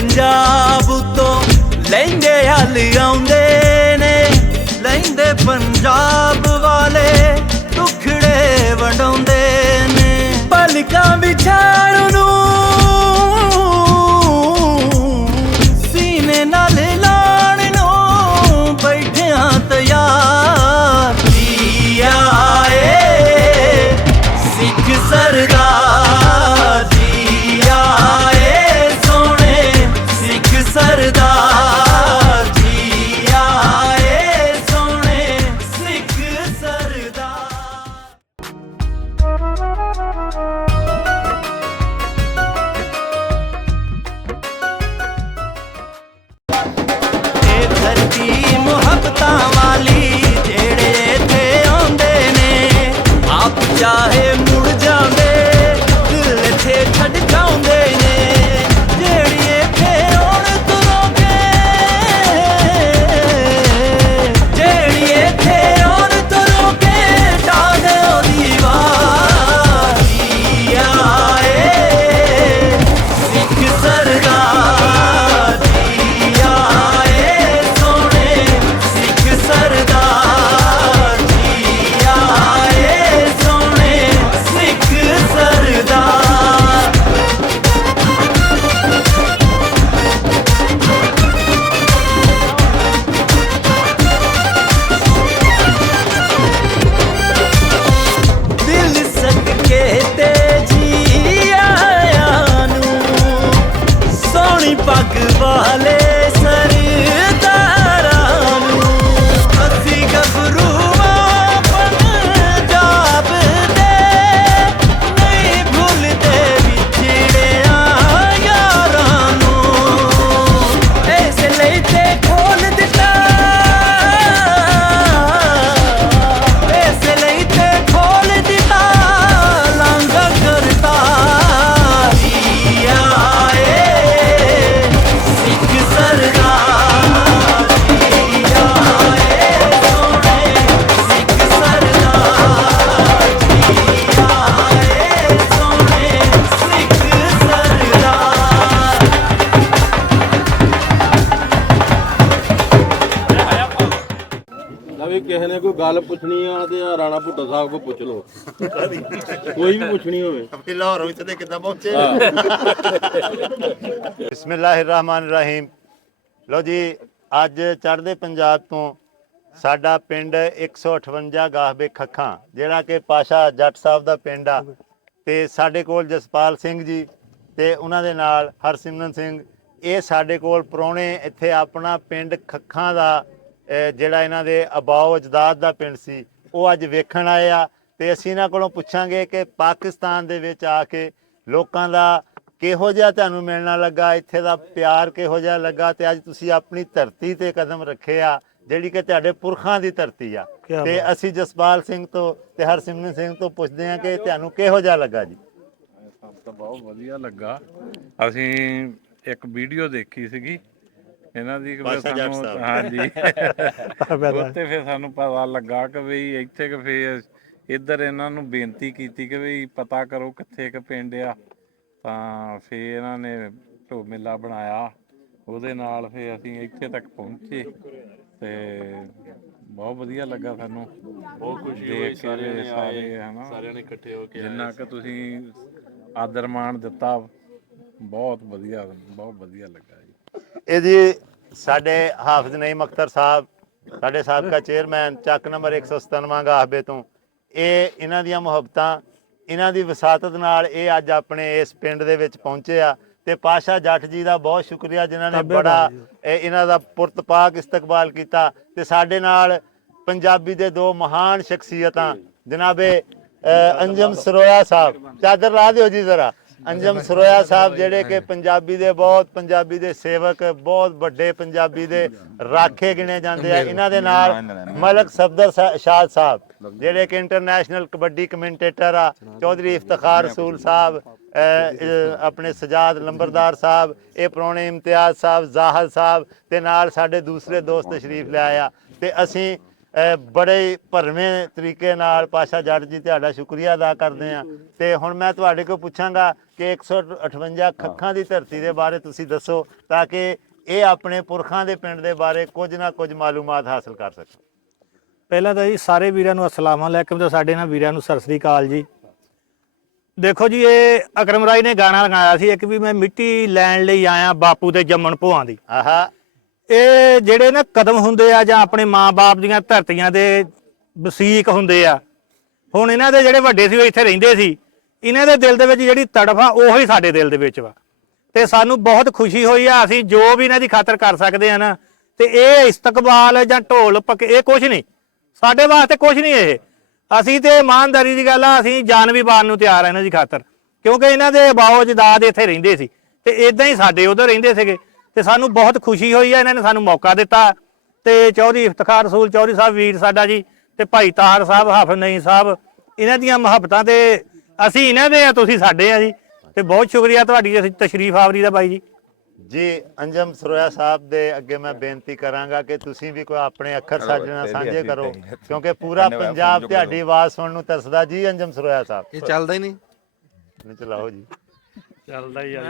पंजाब तो लहंगे हल आउंदे ने, लहंदे पंजाब वाले टुकड़े वंडाउंदे ने। पलकां विछाण नूं सीने नाल लाण नूं बैठियां तैयार। जी आए सिख सरदार, जी आए सोने सिख सरदार, जी आए सोने सिख सरदार। ਇਹ ਧਰਤੀ ਮੁਹੱਬਤਾਂ ਵਾਲੀ ਜਿਹੜੇ ਇੱਥੇ ਆਉਂਦੇ ਨੇ, ਆਪ ਚਾਹੇ ਮੁੜ ਜਾਂਦੇ ਦਿਲ ਇੱਥੇ ਛੱਡ ਜਾਉਂਦੇ ਨੇ। ਜਿਹੜੀ ਇੱਥੇ ਆਉਣ ਤੁਰੋਂ ਕੇ, ਜਿਹੜੀ ਇੱਥੇ ਆਉਣ ਤੁਰੋਂ ਕੇ ਢਾਹ ਦਿਓ ਦੀਵਾਰ। ਜੀ ਆਏ ਸਿੱਖ ਸਰਦਾਰ, ਜੀ ਆਏ ਸੋਹਣੇ ਸਿੱਖ ਸਰਦਾਰ, ਜੀ ਆਏ ਸੋਹਣੇ ਸਿੱਖ ਸਰਦਾਰ। ਦਿਲ ਸਦਕੇ ਤੇ ਜੀ ਆਇਆਂ ਨੂੰ, ਸੋਹਣੀ ਪੱਗ ਵਾਲੇ ਸਰਦਾਰਾਂ ਨੂੰ। ਅਸੀਂ ਗੱਭਰੂਆਂ ਪੰਜਾਬ ਦੇ, ਨਹੀਂ ਭੁੱਲਦੇ ਵਿਛੜਿਆਂ ਯਾਰਾਂ ਨੂੰ। ਇਸ ਲਈ ਤੇ ਖੋਲ ਦਿੱਤਾ, ਇਸ ਲਈ ਤੇ ਖੋਲ ਦਿੱਤਾ ਲਾਂਘਾ ਕਰਤਾ। ਜੀ ਆਏ ਸਿੱਖ ਸਰਦਾਰ, ਜੀ ਆਏ ਸੋਹਣੇ ਸਿੱਖ ਸਰਦਾਰ, ਜੀ ਆਏ ਸੋਹਣੇ ਸਿੱਖ ਸਰਦਾਰ। ਵੀ ਕਿਸੇ ਨੇ ਕੋਈ ਗੱਲ ਪੁੱਛਣੀ ਆ ਤੇ ਆ ਰਾਣਾ ਭੁੱਟੋ ਸਾਹਿਬ ਕੋ ਪੁੱਛ ਲਓ, ਕੋਈ ਵੀ ਪੁੱਛਣੀ ਹੋਵੇ। ਲਾਹੌਰ ਵਿੱਚ ਤੇ ਕਿੱਦਾਂ ਪਹੁੰਚੇ? ਬਿਸਮਿਲ੍ਲਾਹਿਰਰਹਿਮਾਨਿਰਰਹੀਮ। ਲੋ ਜੀ, ਅੱਜ ਚੜ੍ਹਦੇ ਪੰਜਾਬ ਤੋਂ ਸਾਡਾ ਪਿੰਡ 158 ਗਾਹਬੇ ਖੱਖਾਂ, ਜਿਹੜਾ ਕਿ ਪਾਸ਼ਾ ਜੱਟ ਸਾਹਿਬ ਦਾ ਪਿੰਡ ਆ, ਤੇ ਸਾਡੇ ਕੋਲ ਜਸਪਾਲ ਸਿੰਘ ਜੀ ਤੇ ਉਹਨਾਂ ਦੇ ਨਾਲ ਹਰਸਿਮਰਨ ਸਿੰਘ, ਇਹ ਸਾਡੇ ਕੋਲ ਪ੍ਰਾਹੁਣੇ ਇੱਥੇ ਆਪਣਾ ਪਿੰਡ ਖੱਖਾਂ ਦਾ ਜਿਹੜਾ ਇਹਨਾਂ ਦੇ ਆਬਾਓ ਅਜਦਾਦ ਦਾ ਪਿੰਡ ਸੀ, ਉਹ ਅੱਜ ਵੇਖਣ ਆਏ ਆ। ਤੇ ਅਸੀਂ ਇਹਨਾਂ ਕੋਲੋਂ ਪੁੱਛਾਂਗੇ ਕਿ ਪਾਕਿਸਤਾਨ ਦੇ ਵਿੱਚ ਆ ਕੇ ਲੋਕਾਂ ਦਾ ਕਿਹੋ ਜਿਹਾ ਤੁਹਾਨੂੰ ਮਿਲਣਾ ਲੱਗਾ, ਇੱਥੇ ਦਾ ਪਿਆਰ ਕਿਹੋ ਜਿਹਾ ਲੱਗਾ, ਤੇ ਅੱਜ ਤੁਸੀਂ ਆਪਣੀ ਧਰਤੀ ਤੇ ਕਦਮ ਰੱਖੇ ਆ ਜਿਹੜੀ ਕਿ ਤੁਹਾਡੇ ਪੁਰਖਾਂ ਦੀ ਧਰਤੀ ਆ। ਤੇ ਅਸੀਂ ਜਸਪਾਲ ਸਿੰਘ ਤੋਂ ਤੇ ਹਰਸਿਮਰਨ ਸਿੰਘ ਤੋਂ ਪੁੱਛਦੇ ਹਾਂ ਕਿ ਤੁਹਾਨੂੰ ਕਿਹੋ ਜਿਹਾ ਲੱਗਾ ਜੀ? ਸਾਨੂੰ ਤਾਂ ਬਹੁਤ ਵਧੀਆ ਲੱਗਾ। ਅਸੀਂ ਇੱਕ ਵੀਡੀਓ ਦੇਖੀ ਸੀਗੀ ਇਹਨਾਂ ਦੀ ਕਿ ਵੀ ਸਾਨੂੰ, ਹਾਂਜੀ ਉੱਥੇ ਫਿਰ ਸਾਨੂੰ ਪਤਾ ਲੱਗਾ ਕਿ ਵੀ ਇੱਥੇ ਕਿ ਫਿਰ ਇੱਧਰ ਇਹਨਾਂ ਨੂੰ ਬੇਨਤੀ ਕੀਤੀ ਕਿ ਵੀ ਪਤਾ ਕਰੋ ਕਿੱਥੇ ਇੱਕ ਪਿੰਡ ਆ, ਤਾਂ ਫਿਰ ਇਹਨਾਂ ਨੇ ਢੋ ਮੇਲਾ ਬਣਾਇਆ। ਉਹਦੇ ਨਾਲ ਫਿਰ ਅਸੀਂ ਇੱਥੇ ਤੱਕ ਪਹੁੰਚੇ ਤੇ ਬਹੁਤ ਵਧੀਆ ਲੱਗਾ ਸਾਨੂੰ। ਬਹੁਤ ਖੁਸ਼ੀ ਹੋਈ ਦੇਖ ਕੇ ਸਾਰਿਆਂ ਨੇ ਸਾਰੇ ਹਨਾ, ਸਾਰਿਆਂ ਨੇ ਇਕੱਠੇ ਹੋ ਕੇ ਜਿੰਨਾ ਕਿ ਤੁਸੀਂ ਆਦਰ ਮਾਣ ਦਿੱਤਾ, ਬਹੁਤ ਵਧੀਆ ਲੱਗਾ ਜੀ। ਇਹ ਜੀ ਸਾਡੇ ਹਾਫਿਜ਼ ਨਈਮ ਅਖਤਰ ਸਾਹਿਬ, ਸਾਡੇ ਸਾਬਕਾ ਚੇਅਰਮੈਨ, ਚੱਕ ਨੰਬਰ 197 ਗਾਹਬੇ ਤੋਂ, ਇਹ ਇਹਨਾਂ ਦੀਆਂ ਮੁਹੱਬਤਾਂ, ਇਹਨਾਂ ਦੀ ਵਸਾਤਤ ਨਾਲ ਇਹ ਅੱਜ ਆਪਣੇ ਇਸ ਪਿੰਡ ਦੇ ਵਿੱਚ ਪਹੁੰਚੇ ਆ। ਤੇ ਪਾਸ਼ਾ ਜੱਟ ਜੀ ਦਾ ਬਹੁਤ ਸ਼ੁਕਰੀਆ ਜਿਨ੍ਹਾਂ ਨੇ ਬੜਾ ਇਹਨਾਂ ਦਾ ਪੁਰਤਪਾਕ ਇਸਤਕਬਾਲ ਕੀਤਾ। ਤੇ ਸਾਡੇ ਨਾਲ ਪੰਜਾਬੀ ਦੇ ਦੋ ਮਹਾਨ ਸ਼ਖਸੀਅਤਾਂ ਜਨਾਬੇ ਅੰਜਮ ਸਰੋਇਆ ਸਾਹਿਬ, ਚਾਦਰ ਲਾ ਦਿਓ ਜੀ ਜ਼ਰਾ, ਅੰਜਮ ਸਰੋਇਆ ਸਾਹਿਬ ਜਿਹੜੇ ਕਿ ਪੰਜਾਬੀ ਦੇ ਸੇਵਕ, ਬਹੁਤ ਵੱਡੇ ਪੰਜਾਬੀ ਦੇ ਰਾਖੇ ਗਿਣੇ ਜਾਂਦੇ ਆ। ਇਹਨਾਂ ਦੇ ਨਾਲ ਮਲਕ ਸਫਦਰ ਸ਼ਾਹ ਸਾਹਿਬ ਜਿਹੜੇ ਕਿ ਇੰਟਰਨੈਸ਼ਨਲ ਕਬੱਡੀ ਕਮੈਂਟੇਟਰ ਆ, ਚੌਧਰੀ ਇਫਤਖਾਰ ਰਸੂਲ ਸਾਹਿਬ, ਆਪਣੇ ਸਜਾਦ ਲੰਬਰਦਾਰ ਸਾਹਿਬ, ਇਹ ਪ੍ਰਾਹੁਣੇ ਇਮਤਿਆਜ਼ ਸਾਹਿਬ, ਜ਼ਾਹਦ ਸਾਹਿਬ, ਤੇ ਨਾਲ ਸਾਡੇ ਦੂਸਰੇ ਦੋਸਤ ਤਸ਼ਰੀਫ ਲਿਆਇਆ। ਤੇ ਅਸੀਂ ਬੜੇ ਭਰਵੇਂ ਤਰੀਕੇ ਨਾਲ ਪਾਸ਼ਾ ਜੱਟ ਜੀ ਤੁਹਾਡਾ ਸ਼ੁਕਰੀਆ ਅਦਾ ਕਰਦੇ ਆ। ਤੇ ਹੁਣ ਮੈਂ ਤੁਹਾਡੇ ਕੋਲ ਪੁੱਛਾਂਗਾ ਕਿ 158 ਖੱਖਾਂ ਦੀ ਧਰਤੀ ਦੇ ਬਾਰੇ ਤੁਸੀਂ ਦੱਸੋ, ਤਾਂ ਕਿ ਇਹ ਆਪਣੇ ਪੁਰਖਾਂ ਦੇ ਪਿੰਡ ਦੇ ਬਾਰੇ ਕੁਝ ਨਾ ਕੁਝ ਮਾਲੂਮਾਤ ਹਾਸਲ ਕਰ ਸਕਣ। ਪਹਿਲਾਂ ਤਾਂ ਜੀ ਸਾਰੇ ਵੀਰਾਂ ਨੂੰ ਅਸਲਾਮ ਅਲੈਕਮ ਤੇ ਸਾਡੇ ਨਾਲ ਵੀਰਾਂ ਨੂੰ ਸਤਿ ਸ੍ਰੀ ਅਕਾਲ ਜੀ। ਦੇਖੋ ਜੀ, ਇਹ ਅਕਰਮ ਰਾਏ ਨੇ ਗਾਣਾ ਲਗਾਇਆ ਸੀ ਇੱਕ ਵੀ ਮੈਂ ਮਿੱਟੀ ਲੈਣ ਲਈ ਆਇਆ ਬਾਪੂ ਦੇ ਜੰਮਣ ਭੋਆਂ ਦੀ। ਆਹਾ, ਇਹ ਜਿਹੜੇ ਨਾ ਕਦਮ ਹੁੰਦੇ ਆ ਜਾਂ ਆਪਣੇ ਮਾਂ-ਬਾਪ ਦੀਆਂ ਧਰਤੀਆਂ ਦੇ ਵਸੀਕ ਹੁੰਦੇ ਆ। ਹੁਣ ਇਹਨਾਂ ਦੇ ਜਿਹੜੇ ਵੱਡੇ ਸੀ ਉਹ ਇੱਥੇ ਰਹਿੰਦੇ ਸੀ, ਇਹਨਾਂ ਦੇ ਦਿਲ ਦੇ ਵਿੱਚ ਜਿਹੜੀ ਤੜਫ ਆ ਉਹੀ ਸਾਡੇ ਦਿਲ ਦੇ ਵਿੱਚ ਵਾ। ਤੇ ਸਾਨੂੰ ਬਹੁਤ ਖੁਸ਼ੀ ਹੋਈ ਆ, ਅਸੀਂ ਜੋ ਵੀ ਇਹਨਾਂ ਦੀ ਖਾਤਰ ਕਰ ਸਕਦੇ ਆ ਨਾ। ਤੇ ਇਹ ਇਸਤਕਬਾਲ ਜਾਂ ਢੋਲ ਪੱਕੇ ਇਹ ਕੁਝ ਨਹੀਂ, ਸਾਡੇ ਵਾਸਤੇ ਕੁਝ ਨਹੀਂ। ਇਹ ਅਸੀਂ ਤੇ ਇਮਾਨਦਾਰੀ ਦੀ ਗੱਲ ਆ, ਅਸੀਂ ਜਾਨ ਵੀ ਬਾਣ ਨੂੰ ਤਿਆਰ ਆ ਇਹਨਾਂ ਦੀ ਖਾਤਰ, ਕਿਉਂਕਿ ਇਹਨਾਂ ਦੇ ਬਾਓ ਜਦਾਦ ਇੱਥੇ ਰਹਿੰਦੇ ਸੀ ਤੇ ਇਦਾਂ ਹੀ ਸਾਡੇ ਉਧਰ ਰਹਿੰਦੇ ਸੀਗੇ। ਤੇ ਸਾਨੂੰ ਬਹੁਤ ਖੁਸ਼ੀ ਹੋਈ ਆ, ਇਹਨਾਂ ਨੇ ਸਾਨੂੰ ਮੌਕਾ ਦਿੱਤਾ। ਤੇ ਚੌਧਰੀ ਇਫਤਖਾਰ ਰਸੂਲ ਚੌਧਰੀ ਸਾਹਿਬ ਵੀਰ ਸਾਡਾ ਜੀ, ਤੇ ਭਾਈ ਤਾਹਰ ਸਾਹਿਬ, ਹਾਫਿਜ਼ ਨਈਮ ਸਾਹਿਬ, ਇਹਨਾਂ ਦੀਆਂ ਮੁਹੱਬਤਾਂ ਤੇ ਅਸੀਂ ਇਹਨਾਂ ਦੇ ਆ, ਤੁਸੀਂ ਸਾਡੇ ਆ ਜੀ। ਤੇ ਬਹੁਤ ਸ਼ੁਕਰੀਆ ਤੁਹਾਡੀ ਤਸ਼ਰੀਫ ਆਵਰੀ ਦਾ ਬਾਈ ਜੀ। ਜੀ ਅੰਜਮ ਸਰੋਇਆ ਸਾਹਿਬ ਦੇ ਅੱਗੇ ਮੈਂ ਬੇਨਤੀ ਕਰਾਂਗਾ ਕਿ ਤੁਸੀਂ ਵੀ ਕੋਈ ਆਪਣੇ ਅੱਖਰ ਸਾਡੇ ਨਾਲ ਸਾਂਝੇ ਕਰੋ, ਕਿਉਂਕਿ ਪੂਰਾ ਪੰਜਾਬ ਤੁਹਾਡੀ ਆਵਾਜ਼ ਸੁਣਨ ਨੂੰ ਤਰਸਦਾ। ਜੀ ਅੰਜਮ ਸਰੋਇਆ ਸਾਹਿਬ, ਇਹ ਚੱਲਦਾ ਹੀ ਨਹੀਂ। ਨਹੀਂ ਚਲਾਓ ਜੀ। ਚੱਲਦਾ ਹੀ ਆ